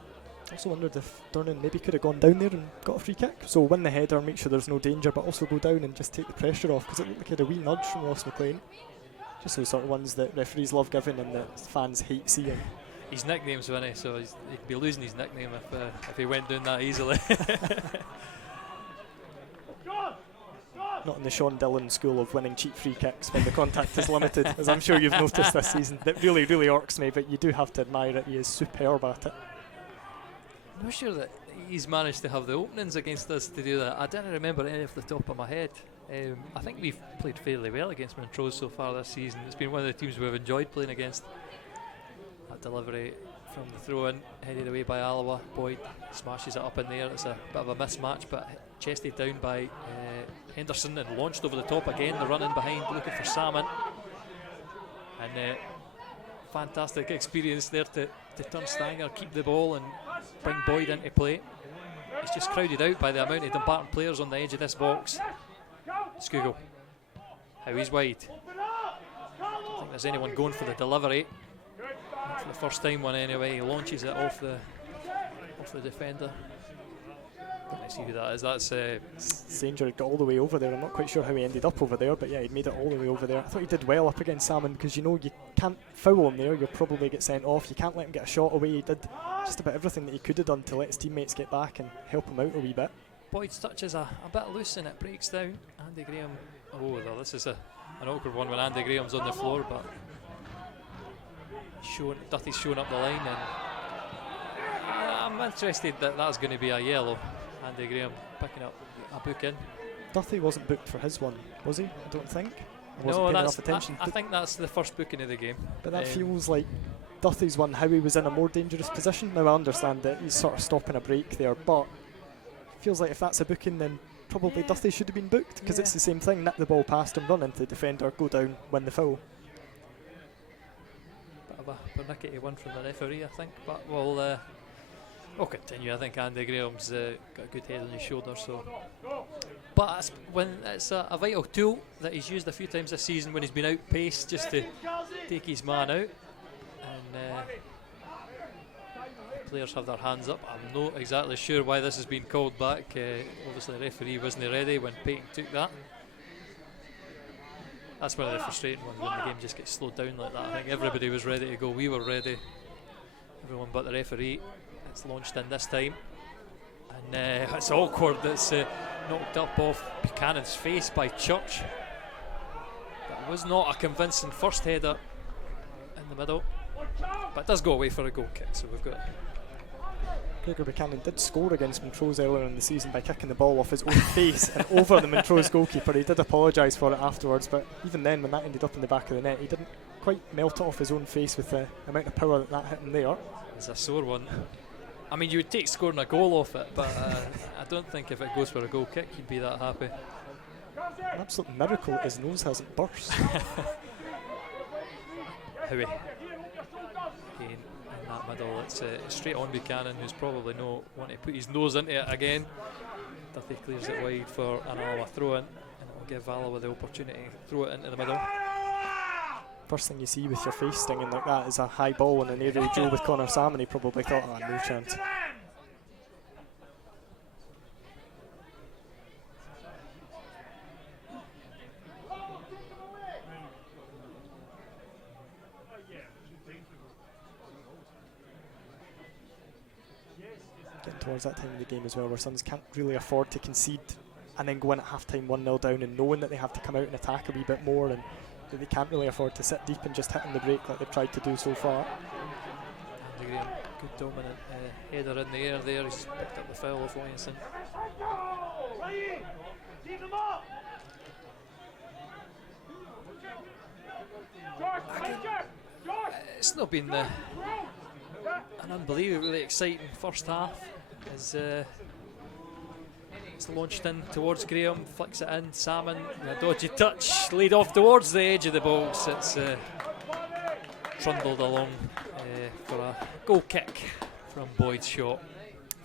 Also wondered if Durnan maybe could have gone down there and got a free kick. So win the header, make sure there's no danger, but also go down and just take the pressure off, because it looked like he had a wee nudge from Ross McLean. Just those sort of ones that referees love giving and that fans hate seeing. His nickname's Vinny, so he'd be losing his nickname if he went down that easily. Not in the Sean Dillon school of winning cheap free kicks when the contact is limited, as I'm sure you've noticed this season. That really, really irks me, but you do have to admire it. He is superb at it. I'm not sure that he's managed to have the openings against us to do that. I don't remember any off the top of my head. I think we've played fairly well against Montrose so far this season. It's been one of the teams we've enjoyed playing against. That delivery from the throw-in, headed away by Alloa. Boyd smashes it up in there. It's a bit of a mismatch, but chested down by Henderson and launched over the top again. The run in behind, looking for Salmon. And fantastic experience there to turn Stanger, keep the ball and bring Boyd into play. He's just crowded out by the amount of Dumbarton players on the edge of this box. Scugo, how he's wide. I don't think there's anyone going for the delivery. Not for the first time one anyway. He launches it off the defender. Let's see who that is. That's Sanger had got all the way over there. I'm not quite sure how he ended up over there, but yeah, he'd made it all the way over there. I thought he did well up against Salmon, because you know you can't foul him there, you'll probably get sent off. You can't let him get a shot away. He did just about everything that he could have done to let his teammates get back and help him out a wee bit. Boyd's touch is a bit loose and it breaks down. Andy Graham, oh well, this is an awkward one when Andy Graham's on the floor, but Duthie's showing up the line, and I'm interested that that's going to be a yellow. Andy Graham picking up a book in. Duthie wasn't booked for his one, was he? I don't think. No, I think that's the first booking of the game. But that feels like Duthie's one, how he was in a more dangerous position. Now I understand that he's sort of stopping a break there, but it feels like if that's a booking, then probably Duthie should have been booked, because it's the same thing. Nip the ball past him, run into the defender, go down, win the foul. Bit of a pernickety one from the referee, I think, but we'll continue. I think Andy Graham's got a good head on his shoulder, so. But it's a vital tool that he's used a few times this season when he's been outpaced, just to take his man out. And players have their hands up. I'm not exactly sure why this has been called back. Obviously the referee wasn't ready when Payton took that. That's one of the frustrating ones, when the game just gets slowed down like that. I think everybody was ready to go. We were ready. Everyone but the referee. It's launched in this time. And it's awkward. It's knocked up off Buchanan's face by Church. But it was not a convincing first header in the middle. But it does go away for a goal kick, so we've got. Gregor Buchanan did score against Montrose earlier in the season by kicking the ball off his own face and over the Montrose goalkeeper. He did apologise for it afterwards, but even then, when that ended up in the back of the net, he didn't quite melt it off his own face with the amount of power that hit him there. It's a sore one. I mean, you would take scoring a goal off it, but I don't think if it goes for a goal kick, you'd be that happy. An absolute miracle his nose hasn't burst. Howie. Again, in that middle, it's straight on Buchanan, who's probably not wanting to put his nose into it again. Duthie clears it wide for an Alloa throw-in, and it will give Alloa the opportunity to throw it into the middle. First thing you see with your face stinging like that is a high ball in an aerial duel with Connor Salmon. He probably thought, oh, no chance. Getting towards that time of the game as well, where Suns can't really afford to concede and then go in at half-time 1-0 down, and knowing that they have to come out and attack a wee bit more, and that they can't really afford to sit deep and just hit on the break like they've tried to do so far. Andy Graham Good dominant header in the air there. He's picked up the foul of Williamson. It's not been an unbelievably exciting first half as it's launched in towards Graham, flicks it in, Salmon, a dodgy touch, lead off towards the edge of the box. It's trundled along for a goal kick from Boyd's shot.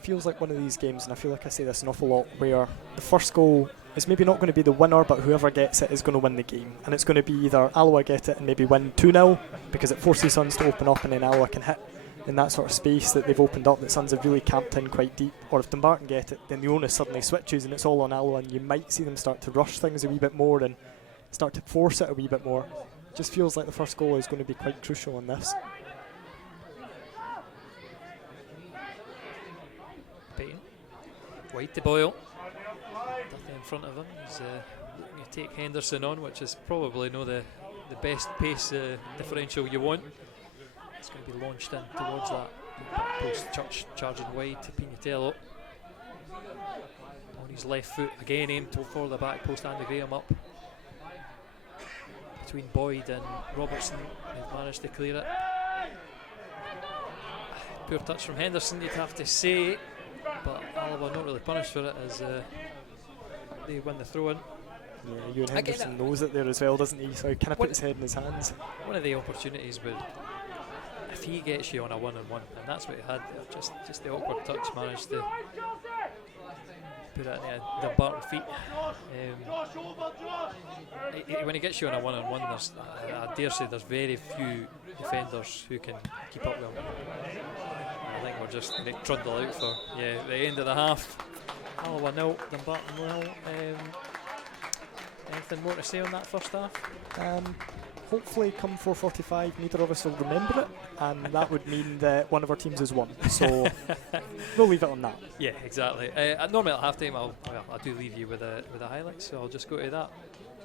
Feels like one of these games, and I feel like I say this an awful lot, where the first goal is maybe not going to be the winner, but whoever gets it is going to win the game. And it's going to be either Alloa get it and maybe win 2-0, because it forces Suns to open up and then Alloa can hit in that sort of space that they've opened up, that Suns have really camped in quite deep. Or if Dumbarton get it, then the onus suddenly switches and it's all on Alloa, and you might see them start to rush things a wee bit more and start to force it a wee bit more. It just feels like the first goal is going to be quite crucial in this. Payton, wide to Boyle. Nothing in front of him. He's looking to take Henderson on, which is probably not the best pace differential you want. It's going to be launched in towards that back post, charging wide to Pignatello. On his left foot, again aimed for the back post, Andy Graham up. Between Boyd and Robertson, they've managed to clear it. Poor touch from Henderson, you'd have to say, but Alloa not really punished for it as they win the throw-in. Yeah, Ewan Henderson knows it there as well, doesn't he? So he kind of put his head in his hands. One of the opportunities would, if he gets you on a one-on-one, and that's what he had there, just the awkward touch, managed to put it in the Dumbarton feet. When he gets you on a one-on-one, I dare say there's very few defenders who can keep up with him. I think we're just going to trundle out for the end of the half. Alloa 0, Dumbarton 0. Anything more to say on that first half? Hopefully come 4:45 neither of us will remember it, and that would mean that one of our teams has won, so we'll leave it on that. Yeah, exactly. Normally at half time I do leave you with a highlight, so I'll just go to that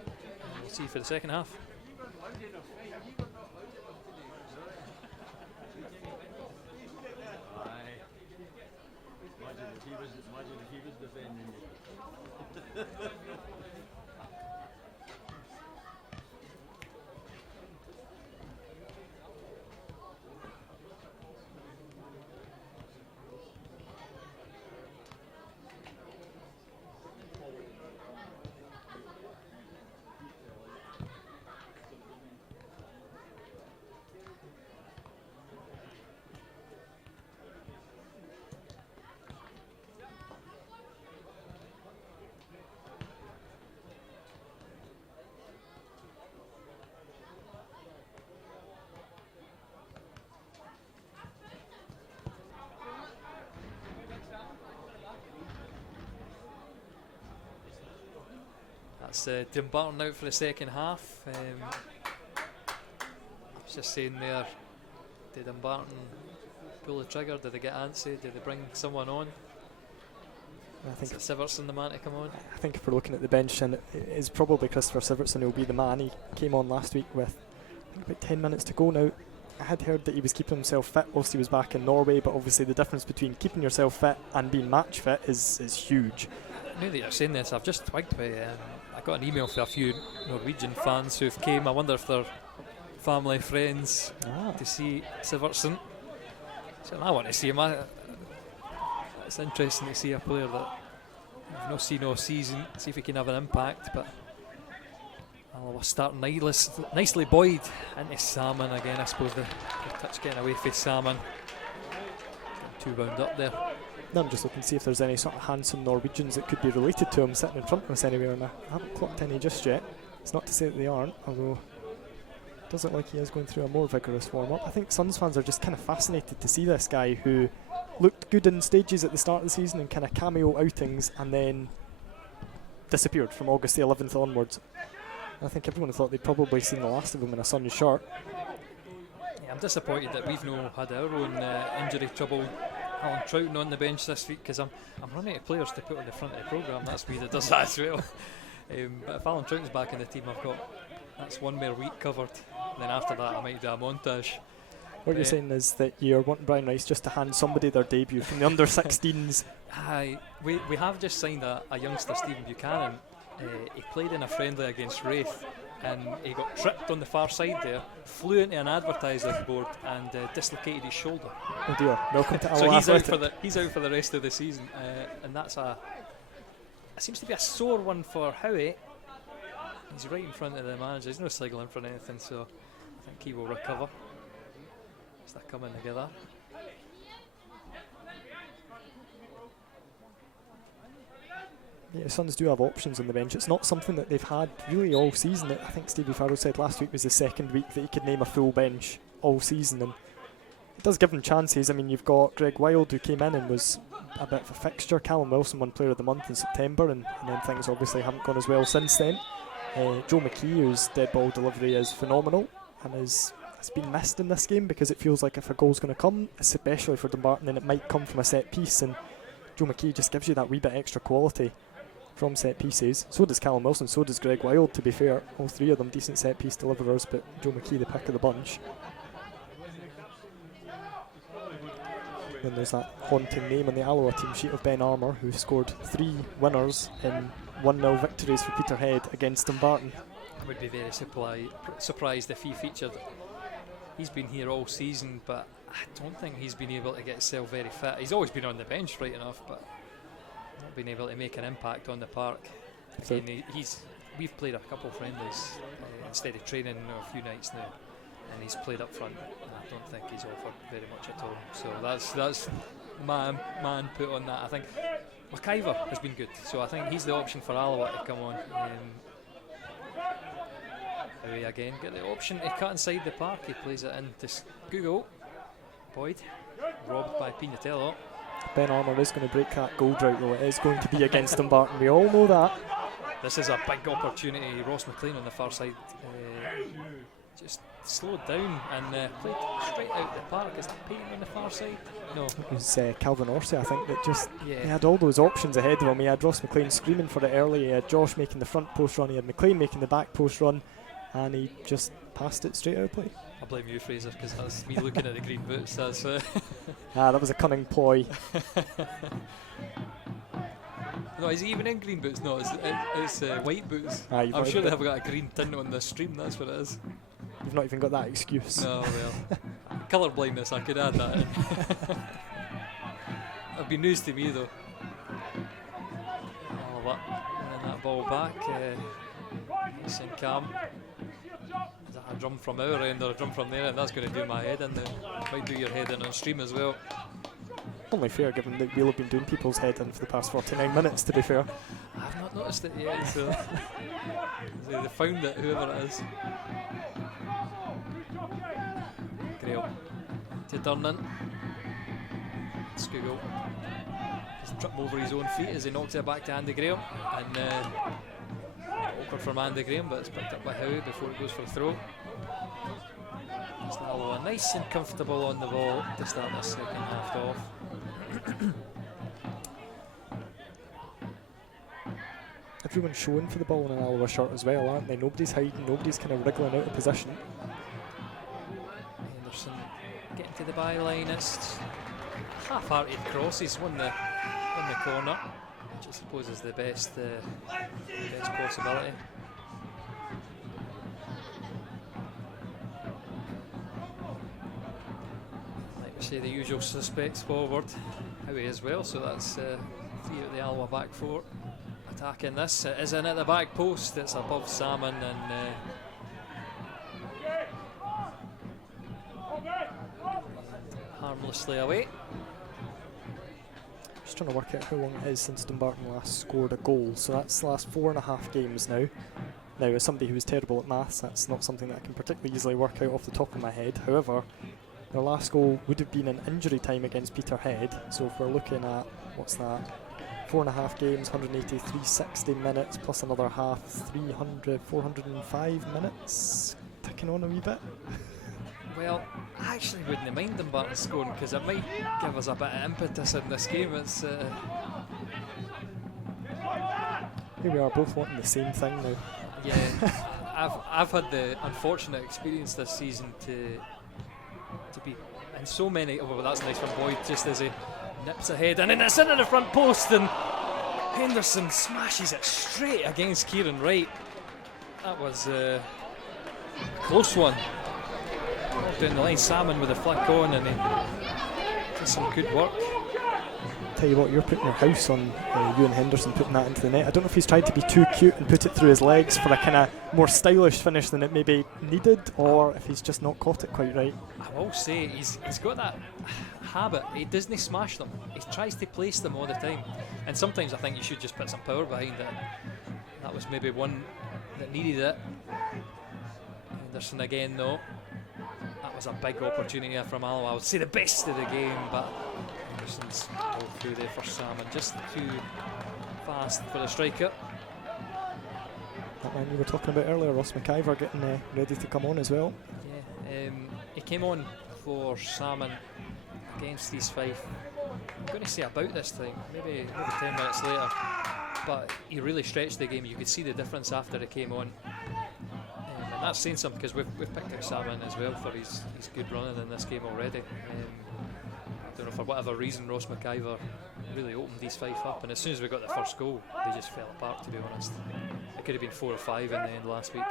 and we'll see you for the second half. That's Dumbarton out for the second half. I was just saying there, did Dumbarton pull the trigger? Did they get antsy? Did they bring someone on? I think is it Sivertson the man to come on? I think if we're looking at the bench, and it is probably Christopher Sivertson who will be the man. He came on last week with I think about 10 minutes to go now. I had heard that he was keeping himself fit whilst he was back in Norway, but obviously the difference between keeping yourself fit and being match fit is huge. Now that you're saying this, I've just twigged by I got an email from a few Norwegian fans who've came. I wonder if they're family, friends to see Sivertson. So I want to see him. It's interesting to see a player that we've not seen all season, see if he can have an impact. But Alloa starting nicely. Boyd into Salmon again. I suppose the touch getting away from Salmon. Getting too wound up there. No, I'm just looking to see if there's any sort of handsome Norwegians that could be related to him sitting in front of us anywhere, and I haven't clocked any just yet. It's not to say that they aren't, although it does look like he is going through a more vigorous warm-up. I think Suns fans are just kind of fascinated to see this guy who looked good in stages at the start of the season and kind of cameo outings, and then disappeared from August the 11th onwards. I think everyone thought they'd probably seen the last of him in a Suns shirt. Yeah, I'm disappointed that we've not had our own injury trouble. Alan Troughton on the bench this week, because I'm running out of players to put on the front of the programme. That's me that does that as well. But if Alan Troughton's back in the team, that's one more week covered. And then after that I might do a montage. What you're saying is that you're wanting Brian Rice just to hand somebody their debut from the under-16s. Aye, we have just signed a youngster, Stephen Buchanan. He played in a friendly against Wraith, and he got tripped on the far side there, flew into an advertising board and dislocated his shoulder. Oh dear, welcome to Alloa. So he's out Athletic. for the rest of the season, and it seems to be a sore one for Howie. He's right in front of the manager. He's no signaling for anything, so I think he will recover. They're coming together. Yeah, Suns do have options on the bench. It's not something that they've had really all season. I think Stevie Farrell said last week was the second week that he could name a full bench all season, and it does give them chances. I mean, you've got Greg Wild, who came in and was a bit of a fixture. Callum Wilson won Player of the Month in September, and then things obviously haven't gone as well since then. Joe McKee, whose dead ball delivery is phenomenal, and has been missed in this game because it feels like if a goal's going to come, especially for Dumbarton, then it might come from a set piece, and Joe McKee just gives you that wee bit extra quality from set pieces. So does Callum Wilson, so does Greg Wild, to be fair. All three of them decent set piece deliverers, but Joe McKee the pick of the bunch. Then there's that haunting name on the Alloa team sheet of Ben Armour, who scored 3 winners in 1-0 victories for Peterhead against Dumbarton. I would be very surprised if he featured. He's been here all season, but I don't think he's been able to get himself very fit. He's always been on the bench, right enough, but not been able to make an impact on the park. So Again, we've played a couple of friendlies instead of training a few nights now, and he's played up front. I don't think he's offered very much at all. So that's my input on that. I think McIver has been good, so I think he's the option for Alloa to come on. Away again, get the option to cut inside the park. He plays it into Google. Boyd, robbed by Pignatello. Ben Armour is going to break that goal drought, though. It is going to be against Dumbarton. We all know that. This is a big opportunity. Ross McLean on the far side just slowed down and played straight out the park. Is that Payton on the far side? No. It was Calvin Orsi, I think, that just he Yeah. had all those options ahead of him. He had Ross McLean screaming for it early. He had Josh making the front post run. He had McLean making the back post run, and he just passed it straight out of play. I blame you, Fraser, because that's me looking at the green boots. That's That was a cunning ploy. no, is he even in green boots? No, it's white boots. You've I'm not sure even they have got a green tint on the stream. That's what it is. You've not even got that excuse. No, well, colour blindness. I could add that in. It'd be news to me though. Oh, what? And then that ball back. St. Cam. Is that a drum from our end or a drum from there? And that's going to do my head in. Might do your head in on stream as well. Only fair, given that we'll have been doing people's head in for the past 49 minutes, to be fair. I've not noticed it yet, so they found it, whoever it is. Graham to Durnan. Skugel. He's tripped over his own feet as he knocks it back to Andy Graham. And awkward from Andy Graham, but it's picked up by Howe before it goes for a throw. It's Alloa nice and comfortable on the ball to start this second half off. Everyone's showing for the ball in an Alloa shirt as well, aren't they? Nobody's hiding, nobody's kind of wriggling out of position. Henderson getting to the byline. It's half-hearted crosses on the corner, which I suppose is the best possibility. Like we say, the usual suspects forward. Howie as well, so that's 3 at the Alloa back 4. Attacking this, it is in at the back post. It's above Salmon and harmlessly away. Just trying to work out how long it is since Dumbarton last scored a goal. So that's the last 4.5 games now. Now, as somebody who is terrible at maths, that's not something that I can particularly easily work out off the top of my head. However, their last goal would have been in injury time against Peterhead. So if we're looking at, what's that, 4.5 games, 183, 60 minutes, plus another half, 405 minutes, ticking on a wee bit. Well, I actually wouldn't mind Dumbarton scoring because it might give us a bit of impetus in this game. It's Here we are, both wanting the same thing now. yeah, I've had the unfortunate experience this season to to be in so many. Oh, well, that's nice from Boyd, just as he nips ahead, and then it's into the front post, and Henderson smashes it straight against Kieran Wright. That was a close one. Down the line, Salmon with a flick on, and he did some good work. Tell you what, you're putting your house on Ewan Henderson putting that into the net. I don't know if he's tried to be too cute and put it through his legs for a kind of more stylish finish than it maybe needed, or if he's just not caught it quite right. I will say he's got that habit. He doesn't smash them. He tries to place them all the time, and sometimes I think you should just put some power behind it. That was maybe one that needed it. Henderson again, though. That was a big opportunity from Alloa. I would say the best of the game, but Henderson's all through there for Salmon. Just too fast for the striker. That man you were talking about earlier, Ross McIver, getting ready to come on as well. Yeah, he came on for Salmon against East Fife. I'm going to say about this time, maybe 10 minutes later, but he really stretched the game. You could see the difference after he came on. And that's saying something, because we've picked out Salmon as well for his good running in this game already. I don't know, for whatever reason, Ross McIver really opened East Fife up, and as soon as we got the first goal, they just fell apart, to be honest. It could have been 4 or 5 in the end last week.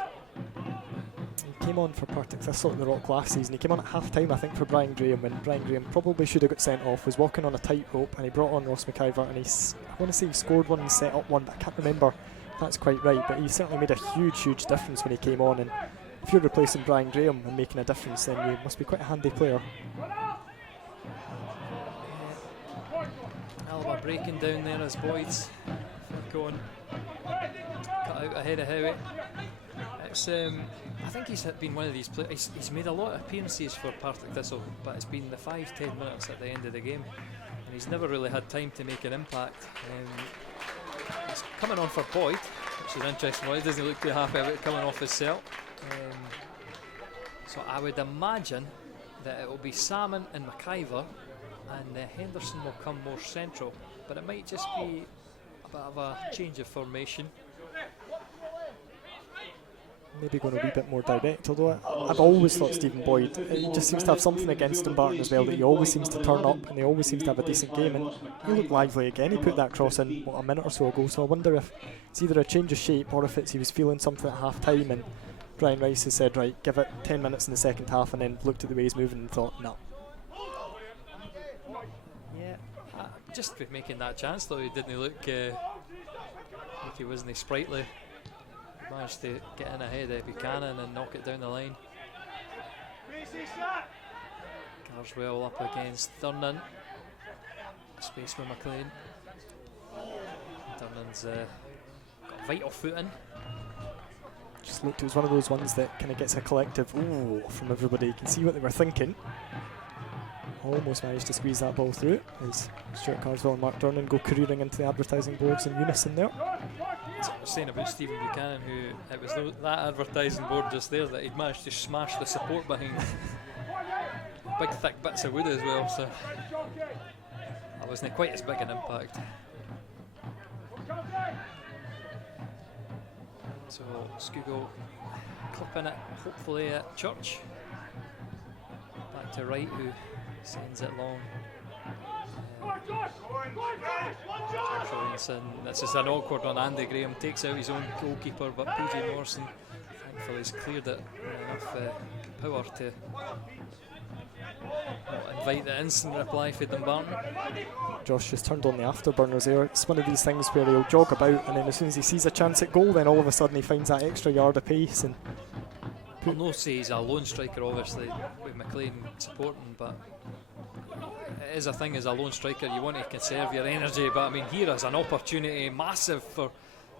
He came on for Partick Thistle in the Rock last season. He came on at half time, I think, for Brian Graham, when Brian Graham probably should have got sent off, was walking on a tightrope, and he brought on Ross McIver, and I want to say he scored one and set up one, but I can't remember if that's quite right, but he certainly made a huge difference when he came on, and if you're replacing Brian Graham and making a difference, then you must be quite a handy player. Alloa breaking down there as Boyd's going cut out ahead of Howie. It's I think he's been one of these players. He's made a lot of appearances for Partick Thistle, but it's been the 5-10 minutes at the end of the game, and he's never really had time to make an impact. He's coming on for Boyd, which is interesting. Well, he doesn't look too happy about coming off his cell. So I would imagine that it will be Salmon and McIver, and Henderson will come more central, but it might just be a bit of a change of formation. Maybe going a wee bit more direct, although I've always thought Stephen Boyd, he just seems to have something against Dumbarton as well, that he always seems to turn up and he always seems to have a decent game, and he looked lively again. He put that cross in a minute or so ago, so I wonder if it's either a change of shape or if it's he was feeling something at half time, and Brian Rice has said, right, give it 10 minutes in the second half, and then looked at the way he's moving and thought, no. Yeah, just with making that chance though, he didn't look like he wasn't sprightly. He managed to get in ahead of Buchanan and knock it down the line. Carswell up against Durnan. Space with McLean. Durnan's got vital footing. Just looked, it was one of those ones that kind of gets a collective ooh from everybody. You can see what they were thinking. Almost managed to squeeze that ball through as Stuart Carswell and Mark Durnan go careering into the advertising boards in unison there. That's what I was saying about Stephen Buchanan, who it was that advertising board just there that he'd managed to smash the support behind. Big thick bits of wood as well, so that wasn't quite as big an impact. So Scugo clipping it, hopefully at Church. Back to Wright, who sends it long. This is an awkward one. Andy Graham takes out his own goalkeeper, but PJ Morrison thankfully has cleared it with enough power to invite the instant reply for Dumbarton. Josh just turned on the afterburners there. It's one of these things where he'll jog about, and then as soon as he sees a chance at goal, then all of a sudden he finds that extra yard of pace. And I'll not say he's a lone striker, obviously, with McLean supporting, but it is a thing as a lone striker, you want to conserve your energy, but I mean, here is an opportunity massive for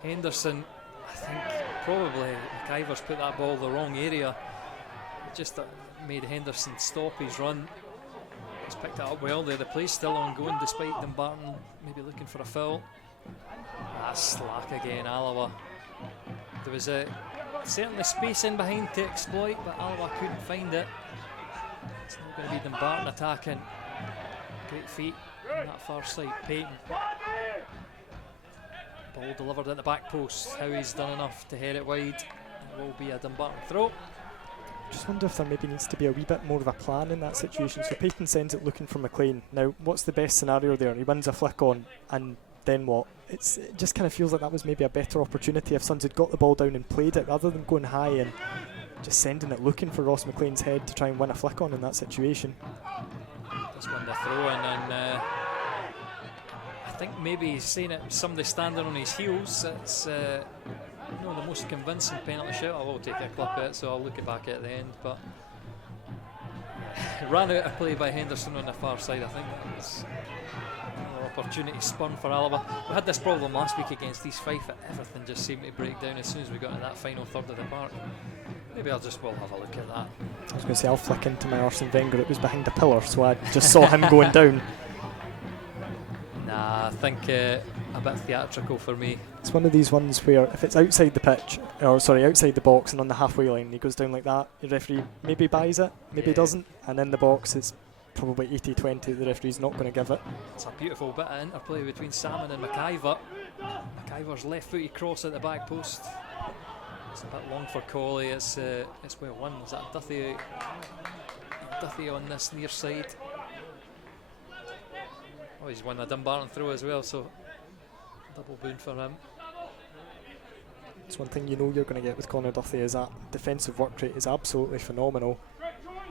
Henderson. I think probably McIver's put that ball the wrong area, just made Henderson stop his run. He's picked it up well there. The play's still ongoing despite Dumbarton maybe looking for a foul. Slack again, Alloa. There was certainly space in behind to exploit, but Alloa couldn't find it. It's not going to be Dumbarton attacking. Great feet on that far side. Payton. Ball delivered at the back post. Howie's done enough to head it wide. It will be a Dumbarton throw. Just wonder if there maybe needs to be a wee bit more of a plan in that situation. So Payton sends it looking for McLean. Now, what's the best scenario there? He wins a flick on, and then what? It just kind of feels like that was maybe a better opportunity if Suns had got the ball down and played it, rather than going high and just sending it looking for Ross McLean's head to try and win a flick on in that situation. Just won the throw in, and I think maybe he's saying it, somebody standing on his heels. It's the most convincing penalty shout. I will take a clip of it, so I'll look it back at the end. But ran out of play by Henderson on the far side. I think that was another opportunity spun for Alloa. We had this problem last week against East Fife. Everything just seemed to break down as soon as we got into that final third of the park. Maybe we'll have a look at that. I was going to say, I'll flick into my Arsene Wenger. It was behind a pillar, so I just saw him going down. Nah, I think a bit theatrical for me. It's one of these ones where if it's outside the pitch, outside the box and on the halfway line, he goes down like that, the referee maybe buys it, maybe doesn't, and in the box it's probably 80-20, the referee's not going to give it. It's a beautiful bit of interplay between Salmon and McIver. McIver's left footy cross at the back post. It's a bit long for Colley. It's well won. Is that Duthie on this near side? Oh, he's won a Dumbarton throw as well, so double boon for him. It's one thing you know you're going to get with Connor Duthie is that defensive work rate is absolutely phenomenal.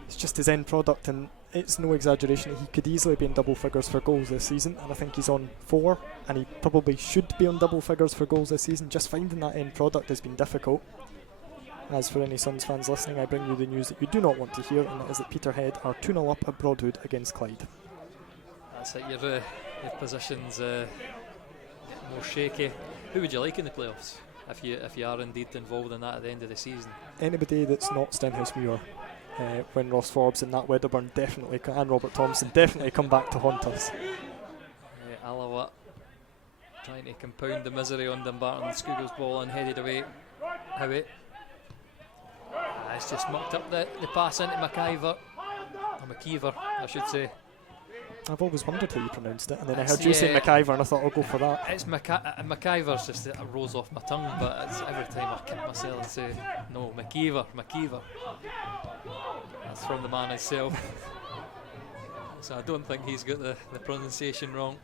It's just his end product, and it's no exaggeration. He could easily be in double figures for goals this season, and I think he's on 4, and he probably should be on double figures for goals this season. Just finding that end product has been difficult. As for any Suns fans listening, I bring you the news that you do not want to hear, and that is that Peterhead are 2-0 up at Broadwood against Clyde. That's it, your position's getting more shaky. Who would you like in the playoffs if you are indeed involved in that at the end of the season? Anybody that's not Stenhouse Muir. When Ross Forbes and Nat Wedderburn and Robert Thompson definitely come back to haunt us. Alloa trying to compound the misery on Dumbarton. Scoogle's ball and headed away. Howie. It's just mucked up the pass into McIver. Or McKeever, I should say. I've always wondered how you pronounced it, and then I heard you say McIver and I thought I'll go for that. It's McIver's just it rolls off my tongue, but it's every time I kick myself and say no, McKeever. That's from the man himself. So I don't think he's got the pronunciation wrong.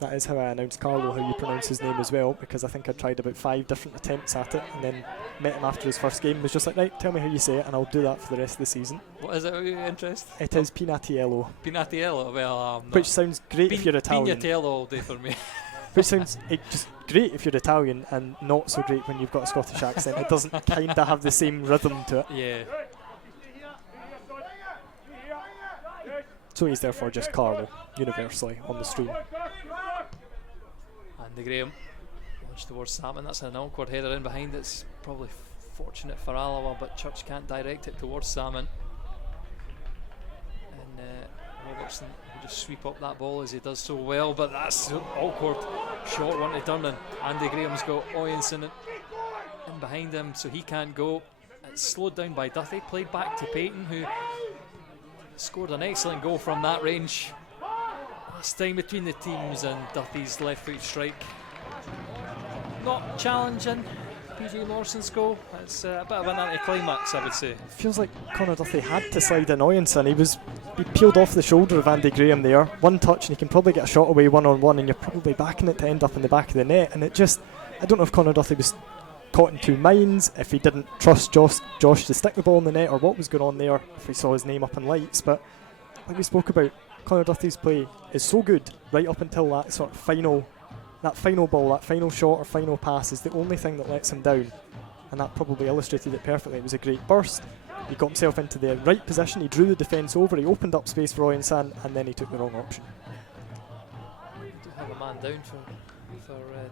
That is how I announced Carlo how you pronounce his name as well, because I think I tried about 5 different attempts at it, and then met him after his first game, was just like, right, tell me how you say it and I'll do that for the rest of the season. What is it of your interest? It is Pinatiello. Pinatiello, well, which sounds great if you're Italian. Pinatiello all day for me. Which sounds just great if you're Italian, and not so great when you've got a Scottish accent. It doesn't kind of have the same rhythm to it. Yeah. So he's therefore just Carlo, universally, on the stream. Andy Graham launched towards Salmon. That's an awkward header in behind. It's probably fortunate for Alloa, but Church can't direct it towards Salmon. And Robertson will just sweep up that ball as he does so well, but that's an awkward short one to Durnan. Andy Graham's got Oyinson in behind him, so he can't go. It's slowed down by Duthie, played back to Payton, who scored an excellent goal from that range. Last time between the teams, and Duthie's left foot strike not challenging PJ Lawson's goal. It's a bit of an anticlimax, I would say. Feels like Connor Duthie had to slide in Oyinson. He peeled off the shoulder of Andy Graham there. One touch and he can probably get a shot away 1-on-1, and you're probably backing it to end up in the back of the net. And it just, I don't know if Connor Duthie was caught in two minds, if he didn't trust Josh to stick the ball in the net, or what was going on there, if he saw his name up in lights. But like we spoke about, Connor Duthie's play is so good right up until that sort of final ball, that final shot or final pass is the only thing that lets him down, and that probably illustrated it perfectly. It was a great burst, he got himself into the right position, he drew the defence over, he opened up space for Oyinson, and then he took the wrong option. We do have a man down for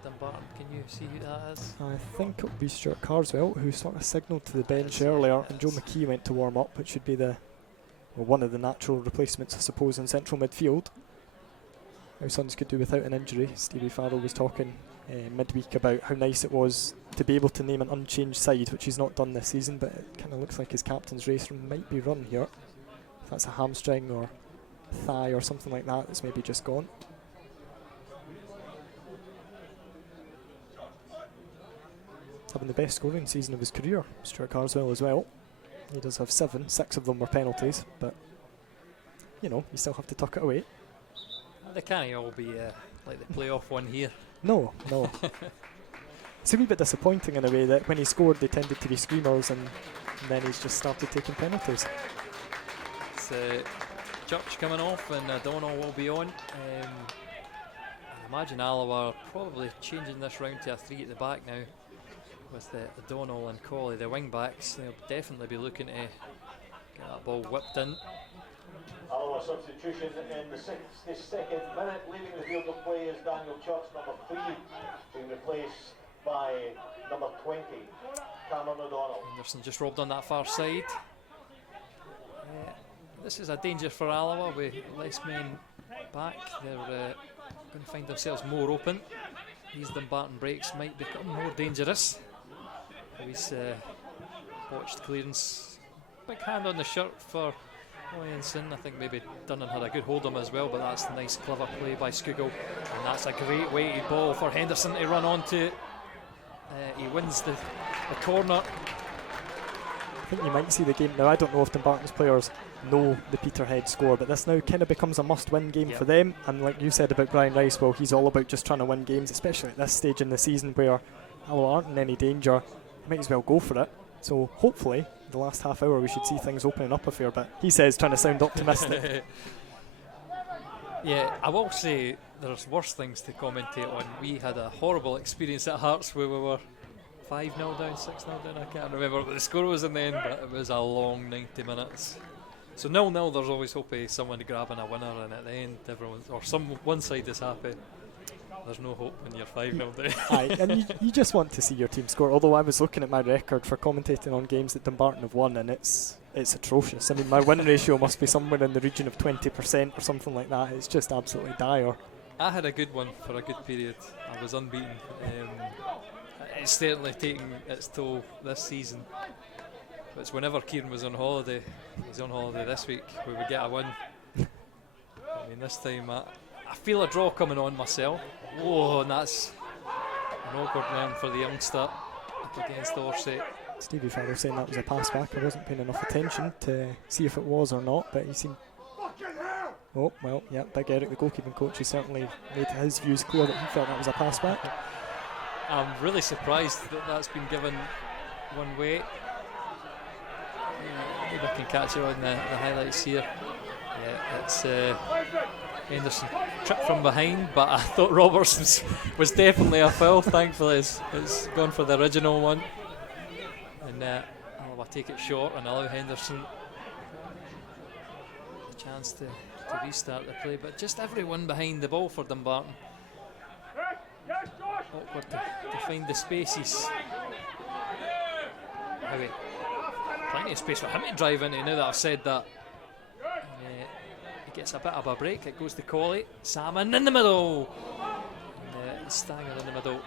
Dumbarton. Can you see who that is? I think it'll be Stuart Carswell, who sort of signalled to the bench earlier, and Joe McKee went to warm up, which should be one of the natural replacements, I suppose, in central midfield. How Suns could do without an injury. Stevie Farrell was talking midweek about how nice it was to be able to name an unchanged side, which he's not done this season, but it kind of looks like his captain's race might be run here. If that's a hamstring or thigh or something like that, it's maybe just gone. Having the best scoring season of his career, Stuart Carswell as well. He does have 7. 6 of them were penalties, but you still have to tuck it away. They can't all be like the playoff one here. No. It's a wee bit disappointing in a way that when he scored they tended to be screamers, and then he's just started taking penalties. It's Church coming off and O'Donnell will be on. I imagine Alloa are probably changing this round to a 3 at the back now with O'Donnell and Colley, the wing backs. They'll definitely be looking to get that ball whipped in. Alloa substitution in the 62nd minute. Leaving the field of play is Daniel Church, number 3, being replaced by number 20, Cameron O'Donnell. Anderson just robbed on that far side. This is a danger for Alloa with less men back. They're going to find themselves more open. These Dumbarton breaks might become more dangerous. He's botched clearance. Big hand on the shirt for Williamson. I think maybe Dunnan had a good hold of him as well, but that's a nice clever play by Skugel. And that's a great weighted ball for Henderson to run onto. He wins the corner. I think you might see the game now. I don't know if Dumbarton's players know the Peterhead score, but this now kind of becomes a must-win game for them. And like you said about Brian Rice, well, he's all about just trying to win games, especially at this stage in the season where Alloa aren't in any danger. Might as well go for it. So hopefully the last half hour we should see things opening up a fair bit. He says, trying to sound optimistic. Yeah, I will say there's worse things to commentate on. We had a horrible experience at Hearts where we were 5-0 down, 6-0 down, I can't remember what the score was in the end, but it was a long 90 minutes. So 0-0, there's always hope of someone grabbing a winner, and at the end everyone, or one side is happy. There's no hope when you're 5-0 down. Aye, and you just want to see your team score. Although I was looking at my record for commentating on games that Dumbarton have won, and it's atrocious. I mean, my win ratio must be somewhere in the region of 20% or something like that. It's just absolutely dire. I had a good one for a good period. I was unbeaten. It's certainly taking its toll this season. But it's whenever Kieran was on holiday, he's on holiday this week, where we get a win. I mean, this time I feel a draw coming on myself. Whoa, and that's an awkward one for the youngster up against Dorset. Stevie Farrell saying that was a pass back. I wasn't paying enough attention to see if it was or not, but he seemed... Oh, well, yeah, Big Eric, the goalkeeping coach, has certainly made his views clear that he felt that was a pass back. I'm really surprised that that's been given one way. Maybe I can catch it on the highlights here. Yeah, it's Henderson tripped from behind, but I thought Robertson's was definitely a foul. Thankfully, it's gone for the original one. And I'll take it short and allow Henderson a chance to restart the play. But just everyone behind the ball for Dumbarton. Awkward to find the spaces. Plenty of space for him to drive into. Now that I've said that, he gets a bit of a break. It goes to Colley. Salmon in the middle. And Stanger in the middle.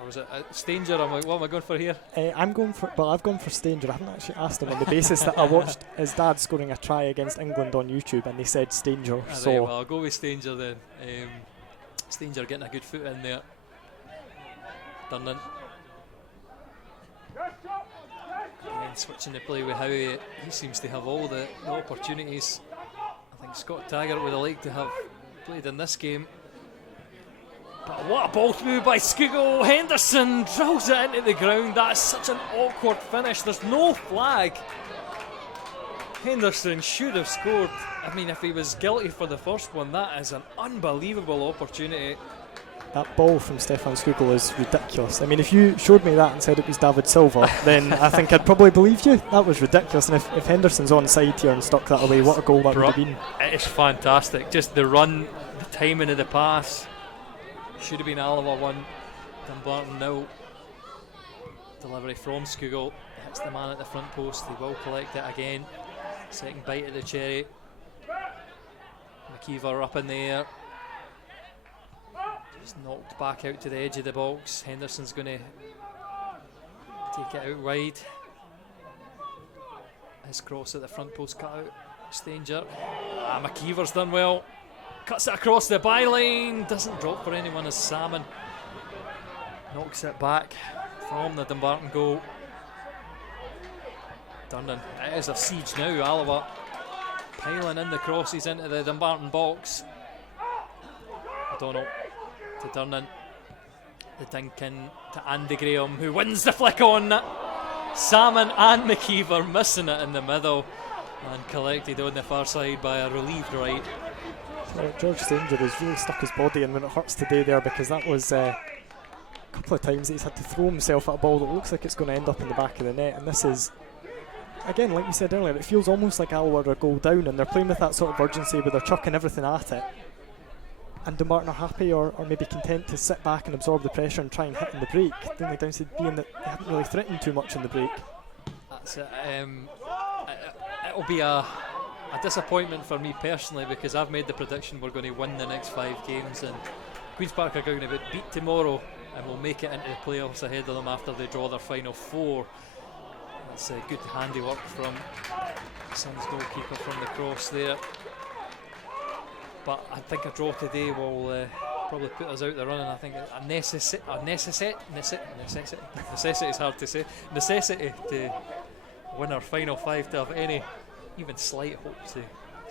Or was it Stanger? I'm like, what am I going for here? I've gone for Stanger. I haven't actually asked him on the basis that I watched his dad scoring a try against England on YouTube, and they said Stanger. So right, well, I'll go with Stanger then. Stanger getting a good foot in there. Dunnan. And then switching the play with how he seems to have all the opportunities. I think Scott Taggart would have liked to have played in this game. But what a ball through by Skugel. Henderson drills it into the ground. That's such an awkward finish. There's no flag. Henderson should have scored. I mean, if he was guilty for the first one, that is an unbelievable opportunity. That ball from Stefan Skugel is ridiculous. I mean, if you showed me that and said it was David Silva, then I think I'd probably believe you. That was ridiculous. And if Henderson's on side here and stuck that away, what a goal that would have been. It's fantastic. Just the run, the timing of the pass. Should have been Alloa 1. Dumbarton now. Delivery from Skugel. Hits the man at the front post. He will collect it again. Second bite at the cherry. McKeever up in the air. Just knocked back out to the edge of the box. Henderson's going to take it out wide. His cross at the front post cut out. Stanger. McKeever's done well. Cuts it across the byline. Doesn't drop for anyone as Salmon knocks it back from the Dumbarton goal. Durnan, it is a siege now. Alloa piling in the crosses into the Dumbarton box. O'Donnell to Durnan. The Dinkin to Andy Graham, who wins the flick on. Salmon and McKeever missing it in the middle and collected on the far side by a relieved right. George Stanger has really stuck his body in when it hurts today there, because that was a couple of times that he's had to throw himself at a ball that looks like it's going to end up in the back of the net, and this is, again, like we said earlier, it feels almost like Alloa are a goal down and they're playing with that sort of urgency where they're chucking everything at it, and Dumbarton are happy or maybe content to sit back and absorb the pressure and try and hit in the break. The only downside being that they haven't really threatened too much in the break. That's it. It'll be a disappointment for me personally, because I've made the prediction we're going to win the next 5 games, and Queen's Park are going to get beat tomorrow and will make it into the playoffs ahead of them after they draw their final 4. That's good handiwork from Suns goalkeeper from the cross there. But I think a draw today will probably put us out the running. I think a necessity is hard to say. Necessity to win our final 5 to have any even slight hope to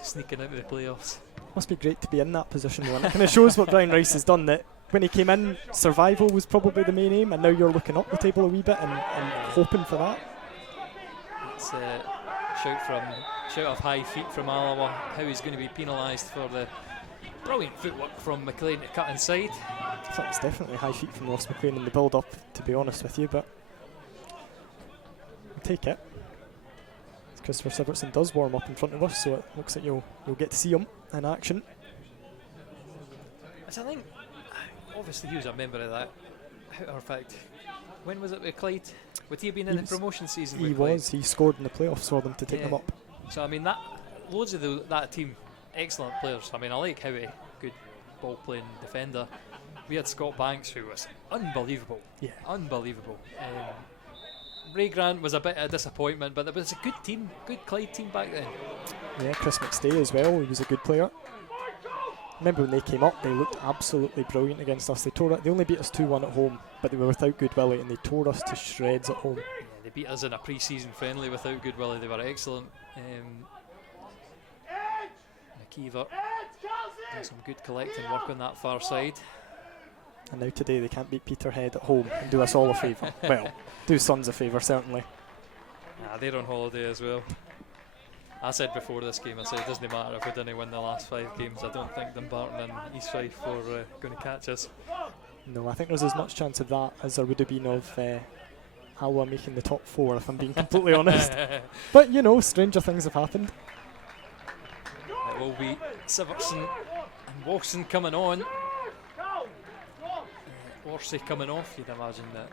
sneaking into the playoffs. Must be great to be in that position though, and it kind of shows what Brian Rice has done, that when he came in, survival was probably the main aim, and now you're looking up the table a wee bit and hoping for that. It's a shout of high feet from Alloa. How he's going to be penalised for the brilliant footwork from McLean to cut inside. I thought it was definitely high feet from Ross McLean in the build up, to be honest with you, but we'll take it. Christopher Sivertson does warm up in front of us, so it looks like you'll get to see him in action. I think, obviously he was a member of that. In fact, when was it with Clyde? Would he have been in the promotion season? He was. He scored in the playoffs for them to take them up. So I mean, loads of that team, excellent players. I mean, I like Howie, good ball playing defender. We had Scott Banks, who was unbelievable. Yeah, unbelievable. Ray Grant was a bit of a disappointment, but there was a good team, good Clyde team back then. Yeah, Chris McStay as well, he was a good player. Remember when they came up, they looked absolutely brilliant against us. They only beat us 2-1 at home, but they were without Good Willie and they tore us to shreds at home. Yeah, they beat us in a pre-season friendly without Good Willie. They were excellent. McKeever doing some good collecting work on that far side. And now today they can't beat Peterhead at home and do us all a favour. Well, do Suns a favour, certainly. They're on holiday as well. I said before this game, I said it doesn't matter if we didn't win the last 5 games. I don't think Dumbarton and East Fife were going to catch us. No, I think there's as much chance of that as there would have been of Alloa making the top 4, if I'm being completely honest. But, you know, stranger things have happened. It will be Sivertson and Wilson coming on. Worsey coming off, you'd imagine that.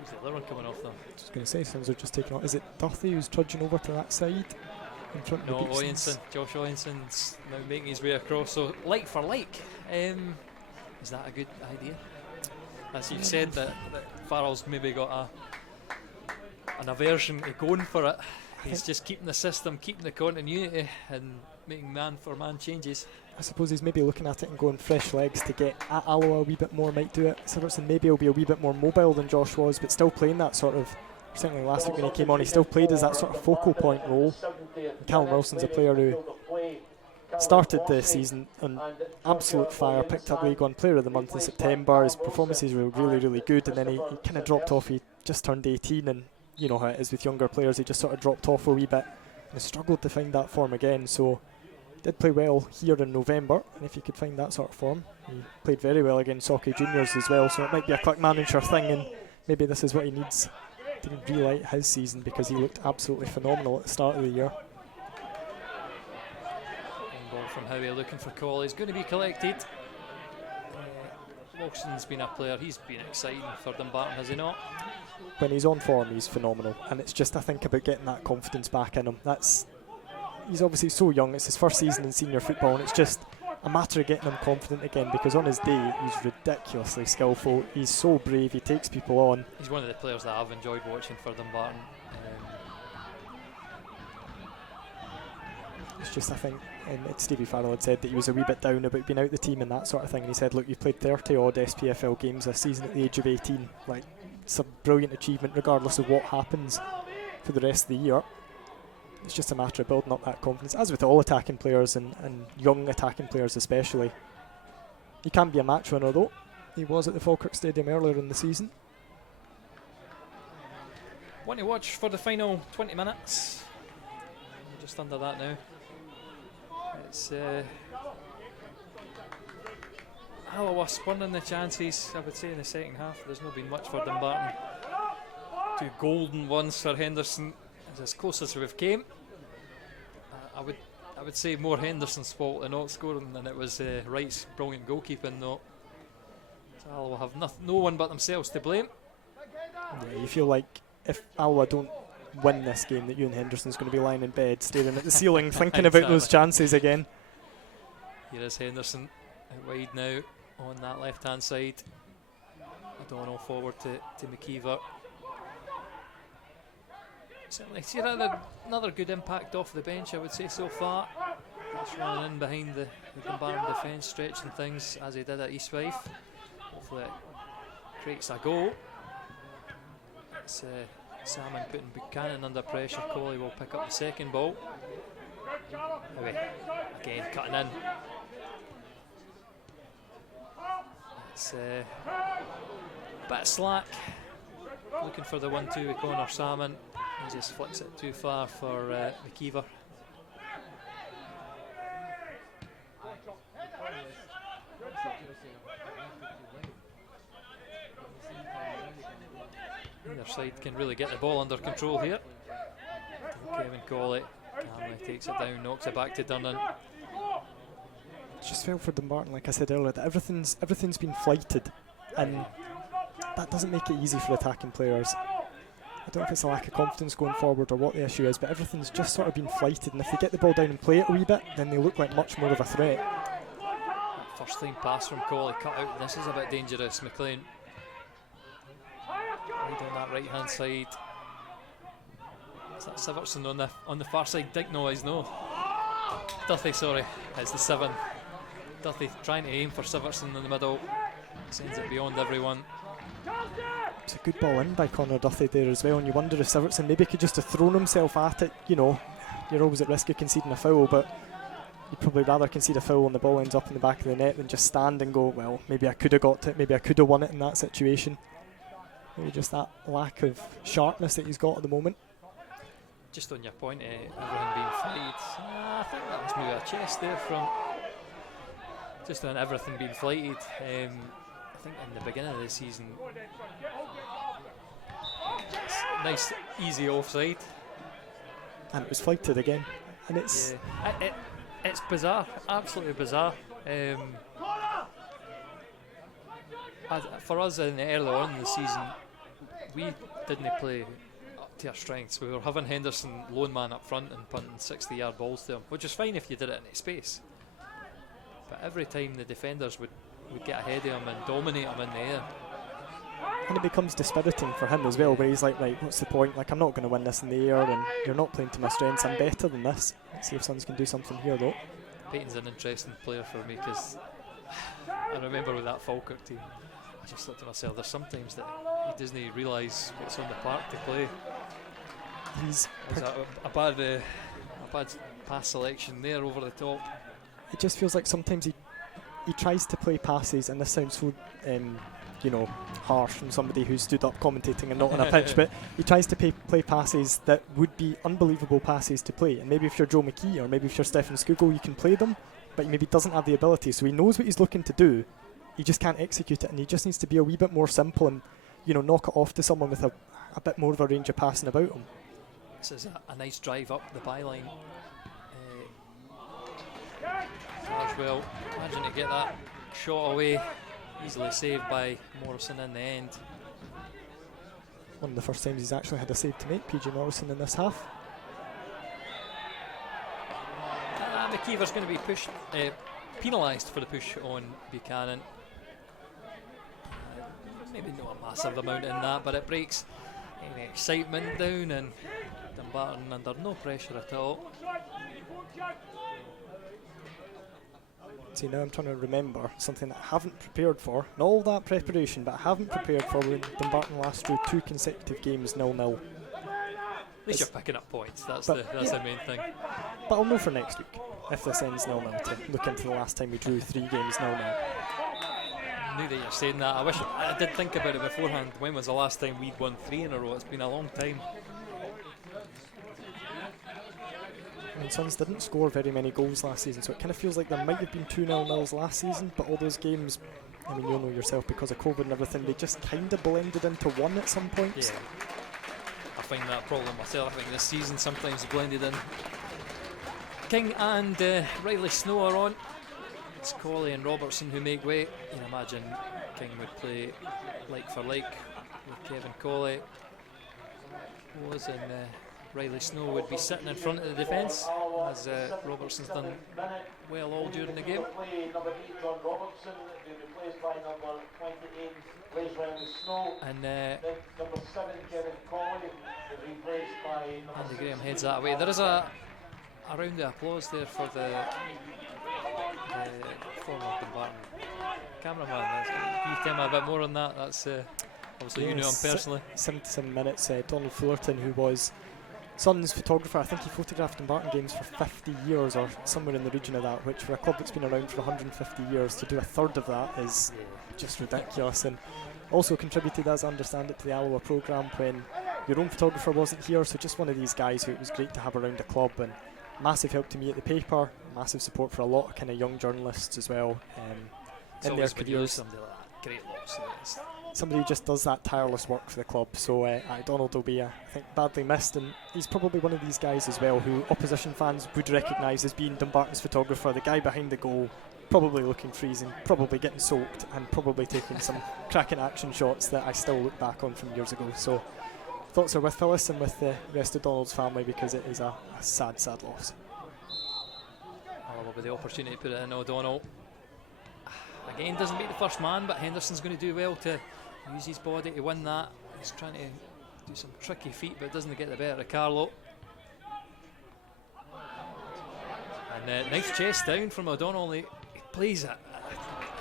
Who's the other one coming off though? I was going to say, things are just taking off. Is it Duthie who's trudging over to that side? In front no, of the Oyinson. Josh Oyinson's now making his way across. So, like for like, is that a good idea? As you've said, that Farrell's maybe got an aversion to going for it. He's just keeping the system, keeping the continuity, and making man-for-man changes. I suppose he's maybe looking at it and going fresh legs to get at Alloa a wee bit more might do it. Sivertson maybe will be a wee bit more mobile than Josh was, but still playing that sort of, certainly last week when he came on, he still played as that sort of focal point role. And Callum Wilson's a player who started the season on absolute fire, picked up League One Player of the Month in September. His performances were really, really good, and then he kind of dropped off. He just turned 18, and you know how it is with younger players, he just sort of dropped off a wee bit and struggled to find that form again. So did play well here in November, and if he could find that sort of form, he played very well against Socky Juniors as well, so it might be a quick manager thing, and maybe this is what he needs to relight his season, because he looked absolutely phenomenal at the start of the year. Ball from Howie looking for call, he's going to be collected. Wilson's been a player, he's been exciting for Dumbarton, has he not? When he's on form, he's phenomenal, and it's just, I think, about getting that confidence back in him. He's obviously so young, it's his first season in senior football, and it's just a matter of getting him confident again, because on his day he's ridiculously skillful, he's so brave, he takes people on. He's one of the players that I've enjoyed watching for Dumbarton. It's just, I think, and Stevie Farrell had said that he was a wee bit down about being out the team and that sort of thing, and he said, look, you've played 30 odd SPFL games this season at the age of 18, like, it's a brilliant achievement regardless of what happens for the rest of the year. It's just a matter of building up that confidence, as with all attacking players and young attacking players especially. He can be a match winner though. He was at the Falkirk Stadium earlier in the season. Want to watch for the final 20 minutes. Just under that now. It's Alloa spurning the chances, I would say, in the second half. There's not been much for Dumbarton. 2 golden ones for Henderson. It's as close as we've came. I would say more Henderson's fault in not scoring than it was Wright's brilliant goalkeeping though. So Alloa have no one but themselves to blame. Yeah, you feel like if Alloa don't win this game, that Ewan Henderson's going to be lying in bed staring at the ceiling thinking about those chances again. Here is Henderson out wide now on that left hand side. O'Donnell forward to McKeever. Certainly see another good impact off the bench, I would say, so far. Just running in behind the Dumbarton defence, stretching things as he did at East Fife. Hopefully it creates a goal. It's Salmon putting Buchanan under pressure. Coley will pick up the second ball. Anyway, again cutting in. It's a bit slack. Looking for the 1-2 with Connor Salmon. He just flicks it too far for McKeever. Either side can really get the ball under control here. Kevin Colley calmly takes it down, knocks it back to Durnan. Just felt for Dumbarton, like I said earlier, that everything's been flighted, and that doesn't make it easy for attacking players. I don't know if it's a lack of confidence going forward or what the issue is, but everything's just sort of been flighted, and if they get the ball down and play it a wee bit, then they look like much more of a threat. That first time pass from Colley cut out. This is a bit dangerous. McLean right on that right hand side. Is that Sivertson on the far side? No, he's no. Duthie, sorry, it's the 7. Duthie trying to aim for Sivertson in the middle. Sends it beyond everyone. It's a good ball in by Connor Duthie there as well, and you wonder if Sivertson maybe could just have thrown himself at it. You know, you're always at risk of conceding a foul, but you'd probably rather concede a foul and the ball ends up in the back of the net than just stand and go, well, maybe I could have got it, maybe I could have won it in that situation. Maybe just that lack of sharpness that he's got at the moment. Just on your point, everything being flighted, I think that was maybe a chest there from just on everything being flighted. I think in the beginning of the season, it's nice, easy offside. And it was flighted again. And it's it's bizarre, absolutely bizarre. For us in the early on in the season, we didn't play up to our strengths. We were having Henderson lone man up front and punting 60-yard balls to him, which is fine if you did it in space. But every time the defenders would get ahead of him and dominate him in the air. And it becomes dispiriting for him as well, where he's like, right, what's the point? Like, I'm not going to win this in the air, and you're not playing to my strengths. I'm better than this. Let's see if Suns can do something here, though. Payton's an interesting player for me, because I remember with that Falkirk team, I just thought to myself, there's sometimes that he doesn't realise what's on the park to play. He's a bad pass selection there over the top. It just feels like sometimes he tries to play passes, and this sounds so harsh from somebody who stood up commentating and not on a pitch, but he tries to play passes that would be unbelievable passes to play. And maybe if you're Joe McKee or maybe if you're Stephen Skugel, you can play them, but he maybe doesn't have the ability. So he knows what he's looking to do, he just can't execute it, and he just needs to be a wee bit more simple and knock it off to someone with a bit more of a range of passing about him. This is a nice drive up the byline. Carswell managing to get that shot away, easily saved by Morrison in the end. One of the first times he's actually had a save to make, PJ Morrison, in this half. McKeever's going to be penalised for the push on Buchanan. Maybe not a massive amount in that, but it breaks any excitement down, and Dumbarton under no pressure at all. See, now I'm trying to remember something that I haven't prepared for. And all that preparation, but I haven't prepared for when Dumbarton last drew 2 consecutive games 0-0. At least you're picking up points. That's the main thing. But I'll know for next week if this ends 0-0 to look into the last time we drew 3 games 0-0. Now that you're saying that, I wish I did think about it beforehand. When was the last time we'd won 3 in a row? It's been a long time. And Suns didn't score very many goals last season, so it kind of feels like there might have been 2 0-0s last season, but all those games, I mean, you'll know yourself, because of COVID and everything, they just kind of blended into one at some points. Yeah. I find that problem myself. I think this season sometimes blended in. King and Riley Snow are on. It's Colley and Robertson who make way. You can imagine King would play like for like with Kevin Colley. And Riley Snow would be sitting in front of the defence, as Robertson's done well all during the game. And Andy Graham heads that way. There is a round of applause there for the former Dumbarton cameraman. Can you tell me a bit more on that? That's obviously you know him personally. 77 minutes. Donald Fullerton, who was Sun's photographer, I think he photographed Dumbarton games for 50 years or somewhere in the region of that, which for a club that's been around for 150 years, to do a third of that is just ridiculous. And also contributed, as I understand it, to the Alloa programme when your own photographer wasn't here, so just one of these guys who it was great to have around the club, and massive help to me at the paper, massive support for a lot of kind of young journalists as well in their careers. Somebody like that. Great loss. Somebody who just does that tireless work for the club. So Donald will be, I think, badly missed, and he's probably one of these guys as well who opposition fans would recognise as being Dumbarton's photographer, the guy behind the goal, probably looking freezing, probably getting soaked, and probably taking some cracking action shots that I still look back on from years ago. So thoughts are with Phyllis and with the rest of Donald's family, because it is a sad, sad loss. Alloa with the opportunity to put it in. O'Donnell again doesn't beat the first man, but Henderson's going to do well to use his body to win that. He's trying to do some tricky feet, but doesn't get the better of Carlo. And nice chase down from O'Donnell. He plays it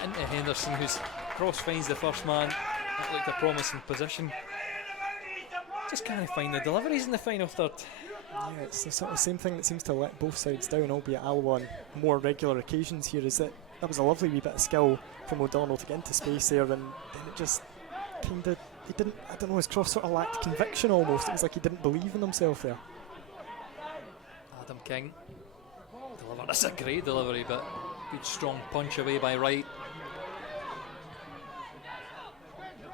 into Henderson, who's cross finds the first man. That looked a promising position. Just can't find the deliveries in the final third. Yeah, it's the sort of same thing that seems to let both sides down, albeit Alloa on more regular occasions here, is that was a lovely wee bit of skill from O'Donnell to get into space there, and then it just kind of, he didn't, I don't know, his cross sort of lacked conviction almost. It was like he didn't believe in himself there. Adam King delivered. That's a great delivery, but good strong punch away by Wright.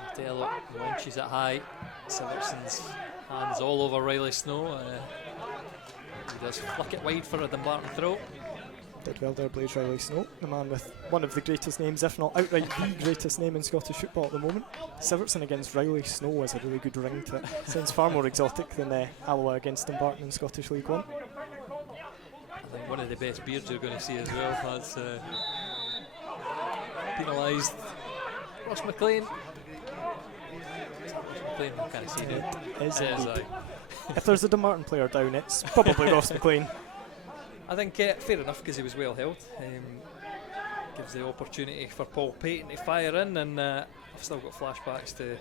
Martello launches it high. Siverson's hands all over Riley Snow. He does flick it wide for a Dumbarton throw. Did well there, Blaze Riley Snow, the man with one of the greatest names, if not outright the greatest name in Scottish football at the moment. Sivertson against Riley Snow is a really good ring to it. Sounds far more exotic than Alloa against Dumbarton in Scottish League One. I think one of the best beards you're going to see as well. That's penalised. Ross McLean. I can't see it. It is indeed. If there's a Dumbarton player down, it's probably Ross McLean. I think fair enough, because he was well held. Gives the opportunity for Paul Payton to fire in, and I've still got flashbacks to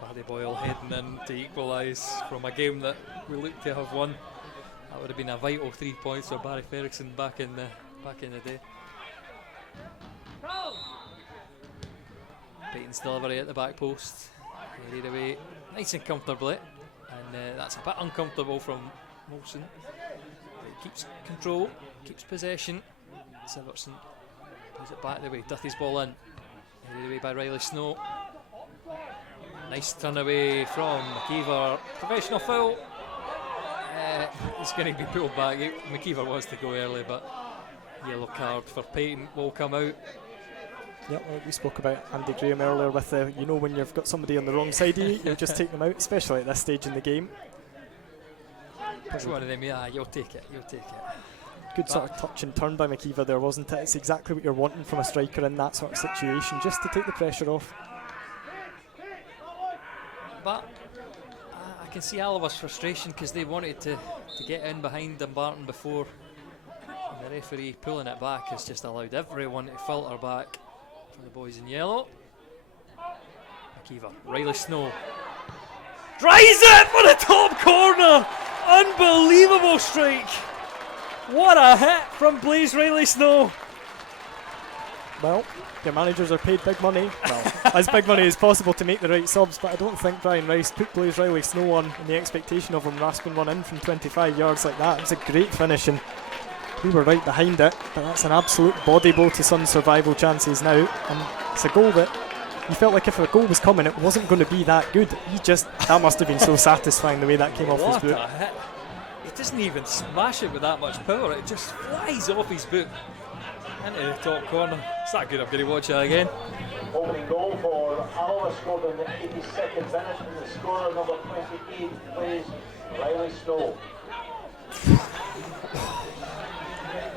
Paddy Boyle heading in to equalise from a game that we looked to have won. That would have been a vital 3 points for Barry Ferguson back in the day. Payton's delivery at the back post, laid away nice and comfortably, and that's a bit uncomfortable from Molson. Keeps control, keeps possession. Sivertson plays it back the way, Duthie's ball in. Headed away by Riley Snow. Nice turn away from McKeever. Professional foul. It's going to be pulled back. McKeever wants to go early, but yellow card for Payton will come out. Yep, well, we spoke about Andy Graham earlier with when you've got somebody on the wrong side of you, you just take them out, especially at this stage in the game. It's one of them, yeah, you'll take it. Good sort of touch and turn by McKeever there, wasn't it? It's exactly what you're wanting from a striker in that sort of situation, just to take the pressure off. But I can see Alloa's frustration, because they wanted to get in behind Dumbarton before The referee pulling it back has just allowed everyone to filter back for the boys in yellow. McKeever, Riley Snow drives it for the top corner. Unbelievable strike. What a hit from Blaze Riley Snow. Well, your managers are paid big money. Well, as big money as possible to make the right subs, but I don't think Brian Rice put Blaze Riley Snow on in the expectation of him rasping one in from 25 yards like that. It was a great finish and we were right behind it, but that's an absolute body blow to Sun's survival chances now, and it's a goal that you felt like if a goal was coming it wasn't going to be that good. That must have been so satisfying the way that came off his boot. What a hit. He doesn't even smash it with that much power, it just flies off his boot into the top corner. It's that good, I'm going to watch it again. Opening goal for Alloa, scored in the 82nd minute, and the scorer, number 28, plays Riley Snow.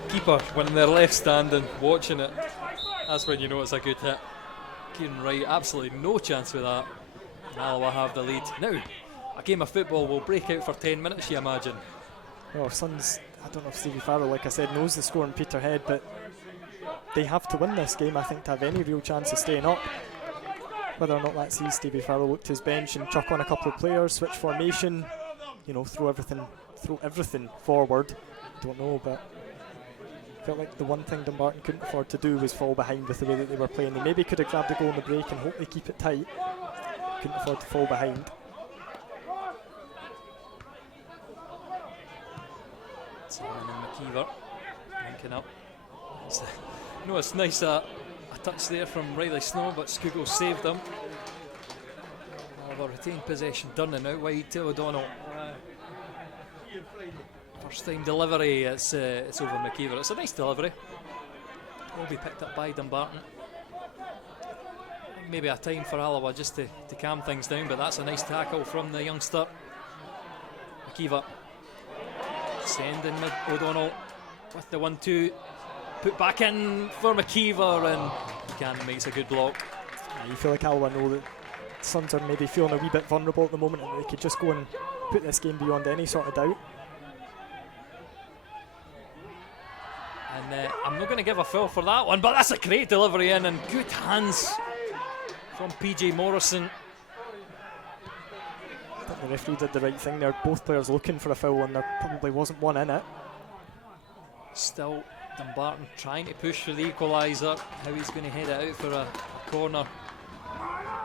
Keeper, when they're left standing, watching it, that's when you know it's a good hit. Kieran Wright, absolutely no chance with that. And Alloa have the lead. Now, a game of football will break out for 10 minutes, you imagine. Well, Suns, I don't know if Stevie Farrell, like I said, knows the score in Peterhead, but they have to win this game, I think, to have any real chance of staying up. Whether or not that sees Stevie Farrell look to his bench and chuck on a couple of players, switch formation, you know, throw everything forward, don't know, but felt like the one thing Dumbarton couldn't afford to do was fall behind with the way that they were playing. They maybe could have grabbed a goal in the break and hope they keep it tight. Couldn't afford to fall behind. Simon and McKeever linking up. It's nice a touch there from Riley Snow, but Scoogall saved them. Oliver retained possession, Durnan out wide to O'Donnell. First time delivery, it's over McKeever. It's a nice delivery. Will be picked up by Dumbarton. Maybe a time for Alloa just to calm things down, but that's a nice tackle from the youngster. McKeever sending O'Donnell with the 1-2. Put back in for McKeever, and Buchanan makes a good block. Yeah, you feel like Alloa know that Suns are maybe feeling a wee bit vulnerable at the moment and they could just go and put this game beyond any sort of doubt. And I'm not going to give a foul for that one, but that's a great delivery in, and good hands from PJ Morrison. I think the referee did the right thing there. Both players looking for a foul and there probably wasn't one in it. Still Dumbarton trying to push for the equaliser. How he's going to head it out for a corner.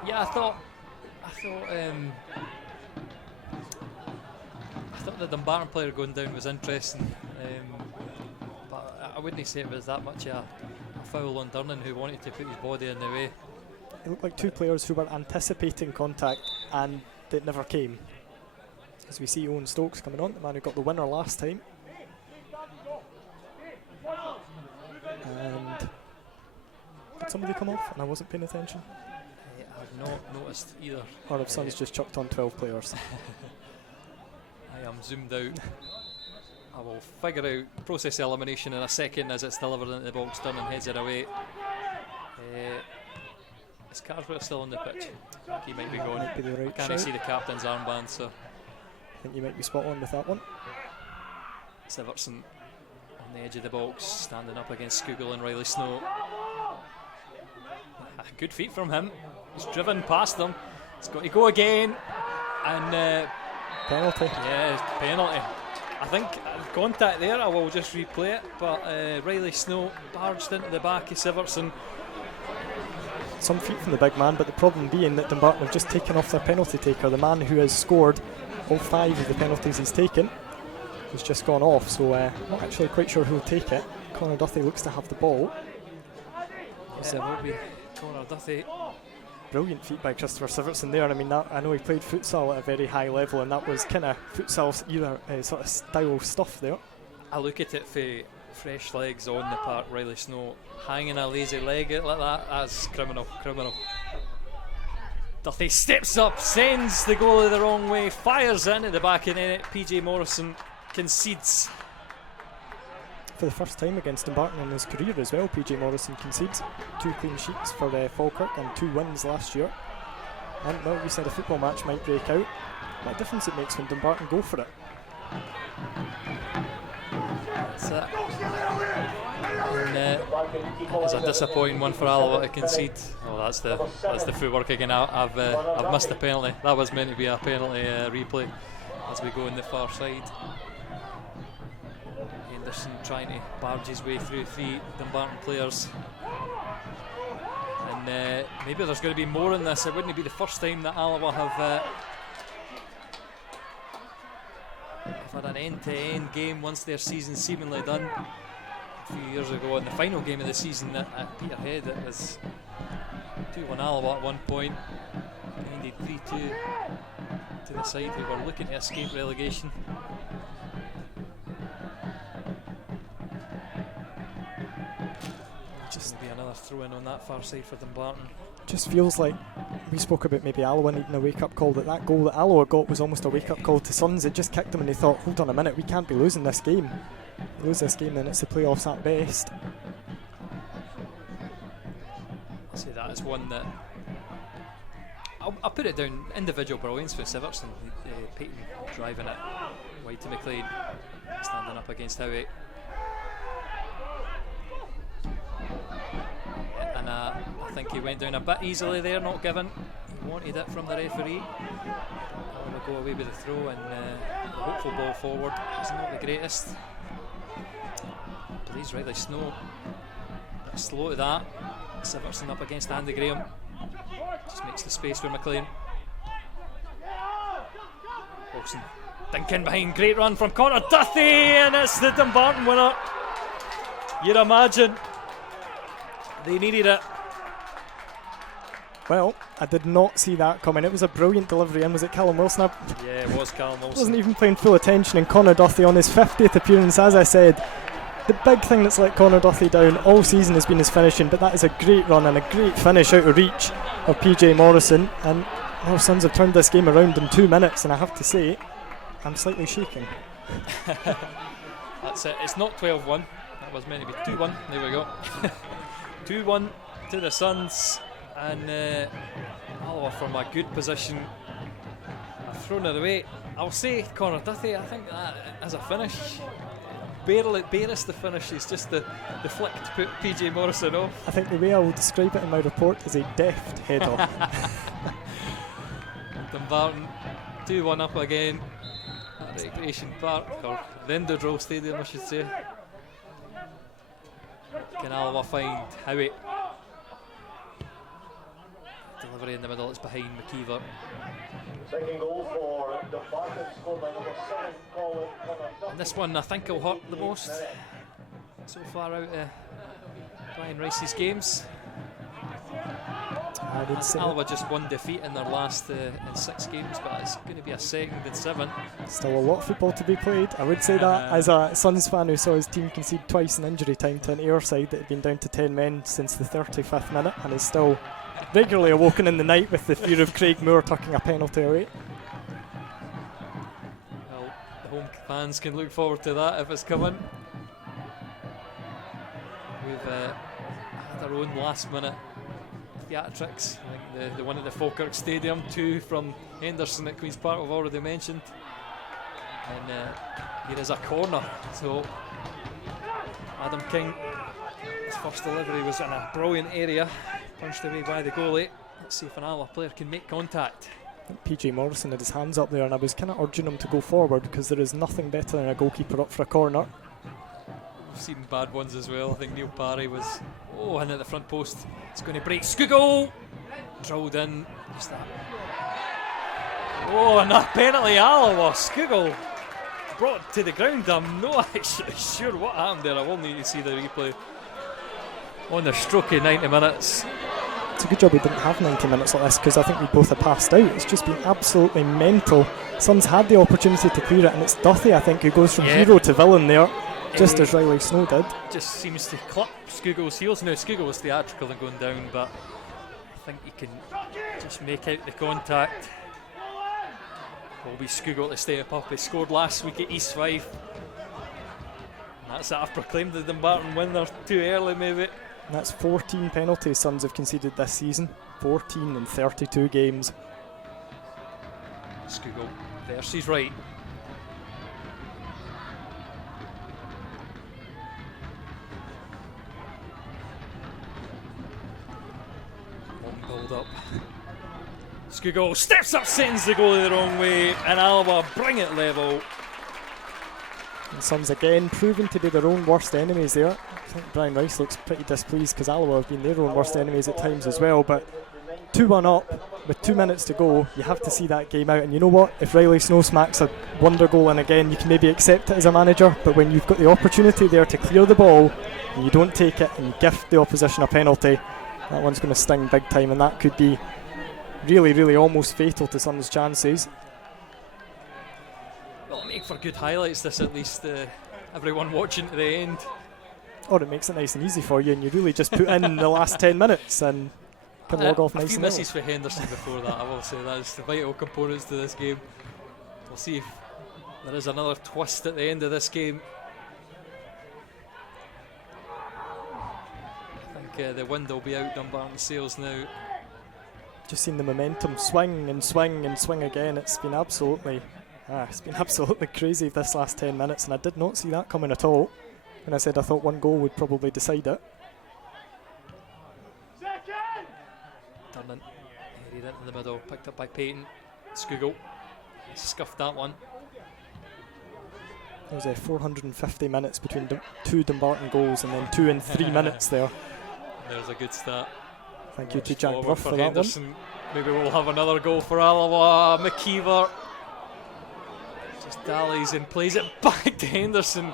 Yeah, I thought the Dumbarton player going down was interesting, but I wouldn't say it was that much a foul on Durnan, who wanted to put his body in the way. It looked like two players who were anticipating contact and it never came. As we see Owen Stokes coming on, the man who got the winner last time. And did somebody come off and I wasn't paying attention? I've not noticed either. Or have Suns just chucked on 12 players? I am zoomed out. I will figure out process elimination in a second as it's delivered into the box. Durnan heads it away. Is Carswell still on the pitch? I think he might be going. Might be the right Can't shout. see the captain's armband, so I think you might be spot on with that one. Sivertson on the edge of the box, standing up against Scoogall and Riley Snow. Good feet from him. He's driven past them. It's got to go again. And Penalty. yeah, penalty. I think contact there. I will just replay it. But Riley Snow barged into the back of Sivertson. Some feet from the big man, but the problem being that Dumbarton have just taken off their penalty taker. The man who has scored all 5 of the penalties he's taken has just gone off, so not actually quite sure who'll take it. Conor Duthie looks to have the ball. Yes, it will be Conor Duthie. Brilliant feet by Christopher Sivertson there. I mean, I know he played futsal at a very high level, and that was kind of futsal sort of style stuff there. I look at it for fresh legs on the park. Riley Snow hanging a lazy leg out like that, that's criminal. Duthie steps up, sends the goalie the wrong way, fires into the back of the net. PJ Morrison concedes. For the first time against Dumbarton in his career as well, PJ Morrison concedes. 2 clean sheets for Falkirk and 2 wins last year. And well, you said a football match might break out. What a difference it makes when Dumbarton go for it. That's it. And, it's a disappointing one for Alloa to concede. Oh, that's the footwork again. I've missed the penalty. That was meant to be a penalty replay as we go on the far side. Henderson trying to barge his way through 3 Dumbarton players. And maybe there's going to be more in this. It wouldn't be the first time that Alloa have had an end-to-end game once their season's seemingly done. A few years ago in the final game of the season at Peterhead, it was 2-1 Alloa at one point, ended 3-2 to the side who were looking to escape relegation. Just be another throw-in on that far side for Dumbarton. Just feels like we spoke about maybe Alloa needing a wake-up call, that goal that Alloa got was almost a wake-up call to Suns. It just kicked them and they thought, hold on a minute, we can't be losing this game. We lose this game then it's the playoffs at best. I'll say that is one that I'll put it down, individual brilliance for Sivertson. Peyton driving it wide to McLean, standing up against Howie. And I think he went down a bit easily there, not given. He wanted it from the referee. Will go away with the throw, and the hopeful ball forward is not the greatest. Plays Riley Snow. Bit slow to that. Sivertson up against Andy Graham. Just makes the space for McLean. Wilson thinking behind, great run from Connor Duthie, and it's the Dumbarton winner. You'd imagine they needed it. Well, I did not see that coming. It was a brilliant delivery, and was it Callum Wilson? Yeah, it was Callum Wilson. Wasn't even paying full attention, and Connor Duthie on his 50th appearance, as I said. The big thing that's let Connor Duthie down all season has been his finishing, but that is a great run and a great finish out of reach of PJ Morrison, and our Suns have turned this game around in 2 minutes, and I have to say, I'm slightly shaking. That's it. It's not 12-1. That was meant to be 2-1. There we go. 2-1 to the Suns, and Alloa from a good position. I've thrown it away. I'll say Connor Duthie, I think that as a finish, barest the finish is just the flick to put PJ Morrison off. I think the way I will describe it in my report is a deft header. Dumbarton 2-1 up again at Recreation Park, or the Indodrill Stadium I should say. Can Alloa find Howie? Delivery in the middle, it's behind McKeever. Second goal for Dumbarton, scored by number 7, Colin Connor. And this one I think will hurt the most so far out of Brian Rice's games. I would say Alloa just one defeat in their last in 6 games, but it's going to be a second in 7. still a lot of football to be played. I would say that as a Suns fan who saw his team concede twice in injury time to an Ayr side that had been down to 10 men since the 35th minute and is still regularly awoken in the night with the fear of Craig Moore tucking a penalty away. Well, the home fans can look forward to that if it's coming. We've had our own last minute theatrics. I think the one at the Falkirk Stadium, 2 from Henderson at Queen's Park we've already mentioned. And here is a corner. So Adam King, his first delivery was in a brilliant area, punched away by the goalie. Let's see if an Alloa player can make contact. PJ Morrison had his hands up there, and I was kind of urging him to go forward because there is nothing better than a goalkeeper up for a corner. We've seen bad ones as well. I think Neil Parry was in at the front post. It's going to break. Skugel drilled in. Just that. Oh, and that penalty, Alloa. Skugel brought to the ground. I'm not actually sure what happened there. I will need to see the replay. On the stroke of 90 minutes. It's a good job we didn't have 90 minutes like this because I think we both had passed out. It's just been absolutely mental. Suns had the opportunity to clear it, and it's Duthie, I think, who goes from hero to villain there, just as Riley Snow did. Just seems to clip Skugel's heels. Now, Skugel was theatrical and going down, but I think he can just make out the contact. Will be Skugel to step up. He scored last week at East Fife. And that's it. I've proclaimed the Dumbarton winner too early, maybe. And that's 14 penalties Suns have conceded this season. 14 in 32 games. Skugel versus right. Scugo steps up, sends the goalie the wrong way, and Alloa bring it level. And Suns again proving to be their own worst enemies there. I think Brian Rice looks pretty displeased because Alloa have been their own worst enemies at times as well. But 2-1 up with 2 minutes to go, you have to see that game out. And you know what? If Riley Snow smacks a wonder goal in again, you can maybe accept it as a manager. But when you've got the opportunity there to clear the ball and you don't take it and you gift the opposition a penalty, that one's going to sting big time, and that could be really, really almost fatal to Suns' chances. Well, it'll make for good highlights this at least. Everyone watching to the end. Or it makes it nice and easy for you, and you really just put in the last 10 minutes and can log off nice a few and misses for Henderson before that, I will say. That is the vital components to this game. We'll see if there is another twist at the end of this game. I think the wind will be out Dumbarton's sails now. Just seen the momentum swing and swing and swing again. It's been absolutely crazy this last 10 minutes, and I did not see that coming at all when I said I thought one goal would probably decide it. Durnan headed into the middle, picked up by Payton. Scugo scuffed that one. There was 450 minutes between two Dumbarton goals, and then 2 in 3 minutes there. There's a good start. Thank you to Jack Bruff for that Henderson. one. Maybe we'll have another goal for Alloa. McKeever just dallies and plays it back to Henderson.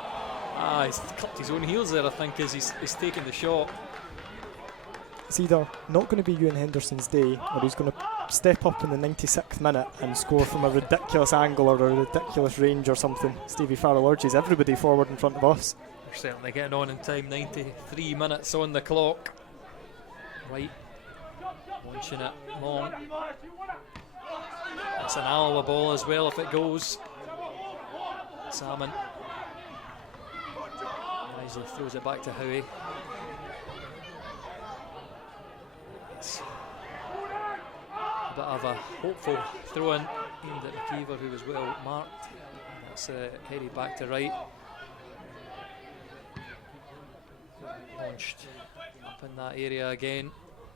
He's clipped his own heels there, I think, as he's taking the shot. It's either not going to be Ewan Henderson's day, or he's going to step up in the 96th minute and score from a ridiculous angle or a ridiculous range or something. Stevie Farrell urges everybody forward in front of us. We're certainly getting on in time. 93 minutes on the clock. Right, launching it long. That's an Alloa ball as well if it goes. Salmon wisely throws it back to Howie. It's a bit of a hopeful throw in aimed at McKeever, who was well marked. That's headed back to right. Launched up in that area again.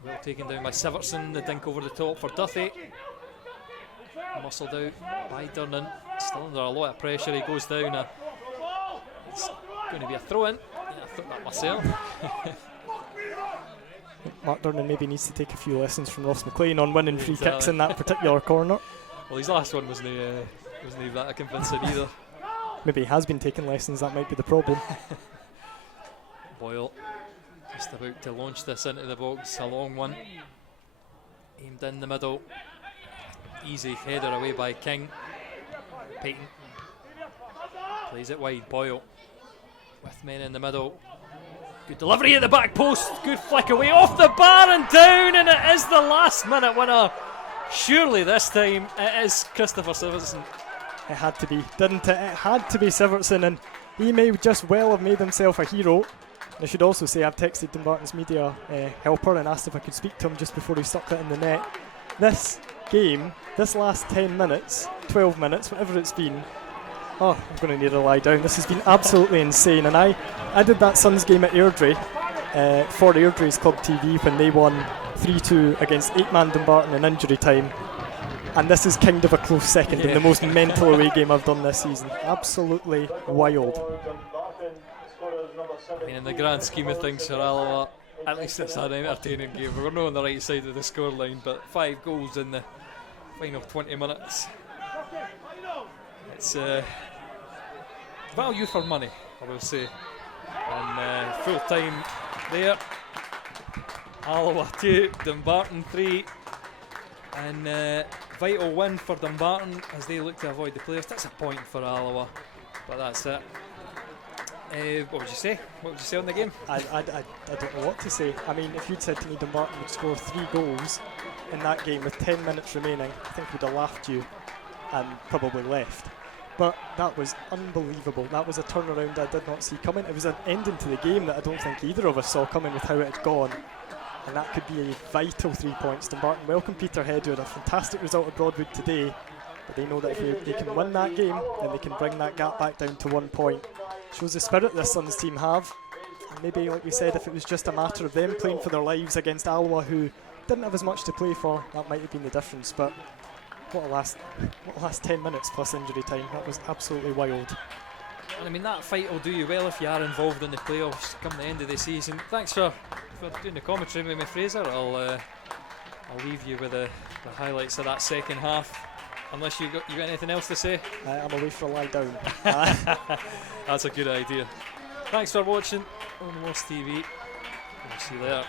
Well taken down by Sivertson. The dink over the top for Duthie. Muscled out by Durnan. Still under a lot of pressure. He goes down. It's going to be a throw in. Yeah, I thought that myself. Mark Durnan maybe needs to take a few lessons from Ross McLean on winning free kicks in that particular corner. Well, his last one wasn't that convincing either. Maybe he has been taking lessons, that might be the problem. Boyle just about to launch this into the box, a long one. Aimed in the middle. Easy header away by King. Payton plays it wide. Boyle with men in the middle. Good delivery at the back post. Good flick away off the bar and down, and it is the last minute winner. Surely this time it is Christopher Sivertson. It had to be, didn't it? It had to be Sivertson, and he may just well have made himself a hero. I should also say I've texted Dumbarton's media helper and asked if I could speak to him just before he stuck it in the net. This game, this last 10 minutes, 12 minutes, whatever it's been, I'm going to need to lie down. This has been absolutely insane, and I did that Suns game at Airdrie for Airdrie's Club TV when they won 3-2 against 8-man Dumbarton in injury time, and this is kind of a close second in the most mental away game I've done this season. Absolutely wild. I mean, in the grand scheme of things for Alloa, at least it's an entertaining game. We're not on the right side of the scoreline, but 5 goals in the final 20 minutes. It's value for money, I will say. And full time there. Alloa 2, Dumbarton 3. And vital win for Dumbarton as they look to avoid the playoffs. That's a point for Alloa, but that's it. What would you say? What would you say on the game? I don't know what to say. I mean, if you'd said to me Dumbarton would score 3 goals in that game with 10 minutes remaining, I think we'd have laughed you and probably left. But that was unbelievable. That was a turnaround I did not see coming. It was an ending to the game that I don't think either of us saw coming with how it had gone. And that could be a vital 3 points. Dumbarton welcome Peterhead, who had a fantastic result at Broadwood today. But they know that if they can win that game, then they can bring that gap back down to 1 point. Shows the spirit this Suns team have. And maybe, like we said, if it was just a matter of them playing for their lives against Alloa, who didn't have as much to play for, that might have been the difference. But what a last 10 minutes plus injury time. That was absolutely wild. And I mean, that fight will do you well if you are involved in the playoffs come the end of the season. Thanks for doing the commentary with me, Fraser. I'll leave you with the highlights of that second half. Unless you got anything else to say? I'm away for a lie down. That's a good idea. Thanks for watching on Wars TV. We'll see you later.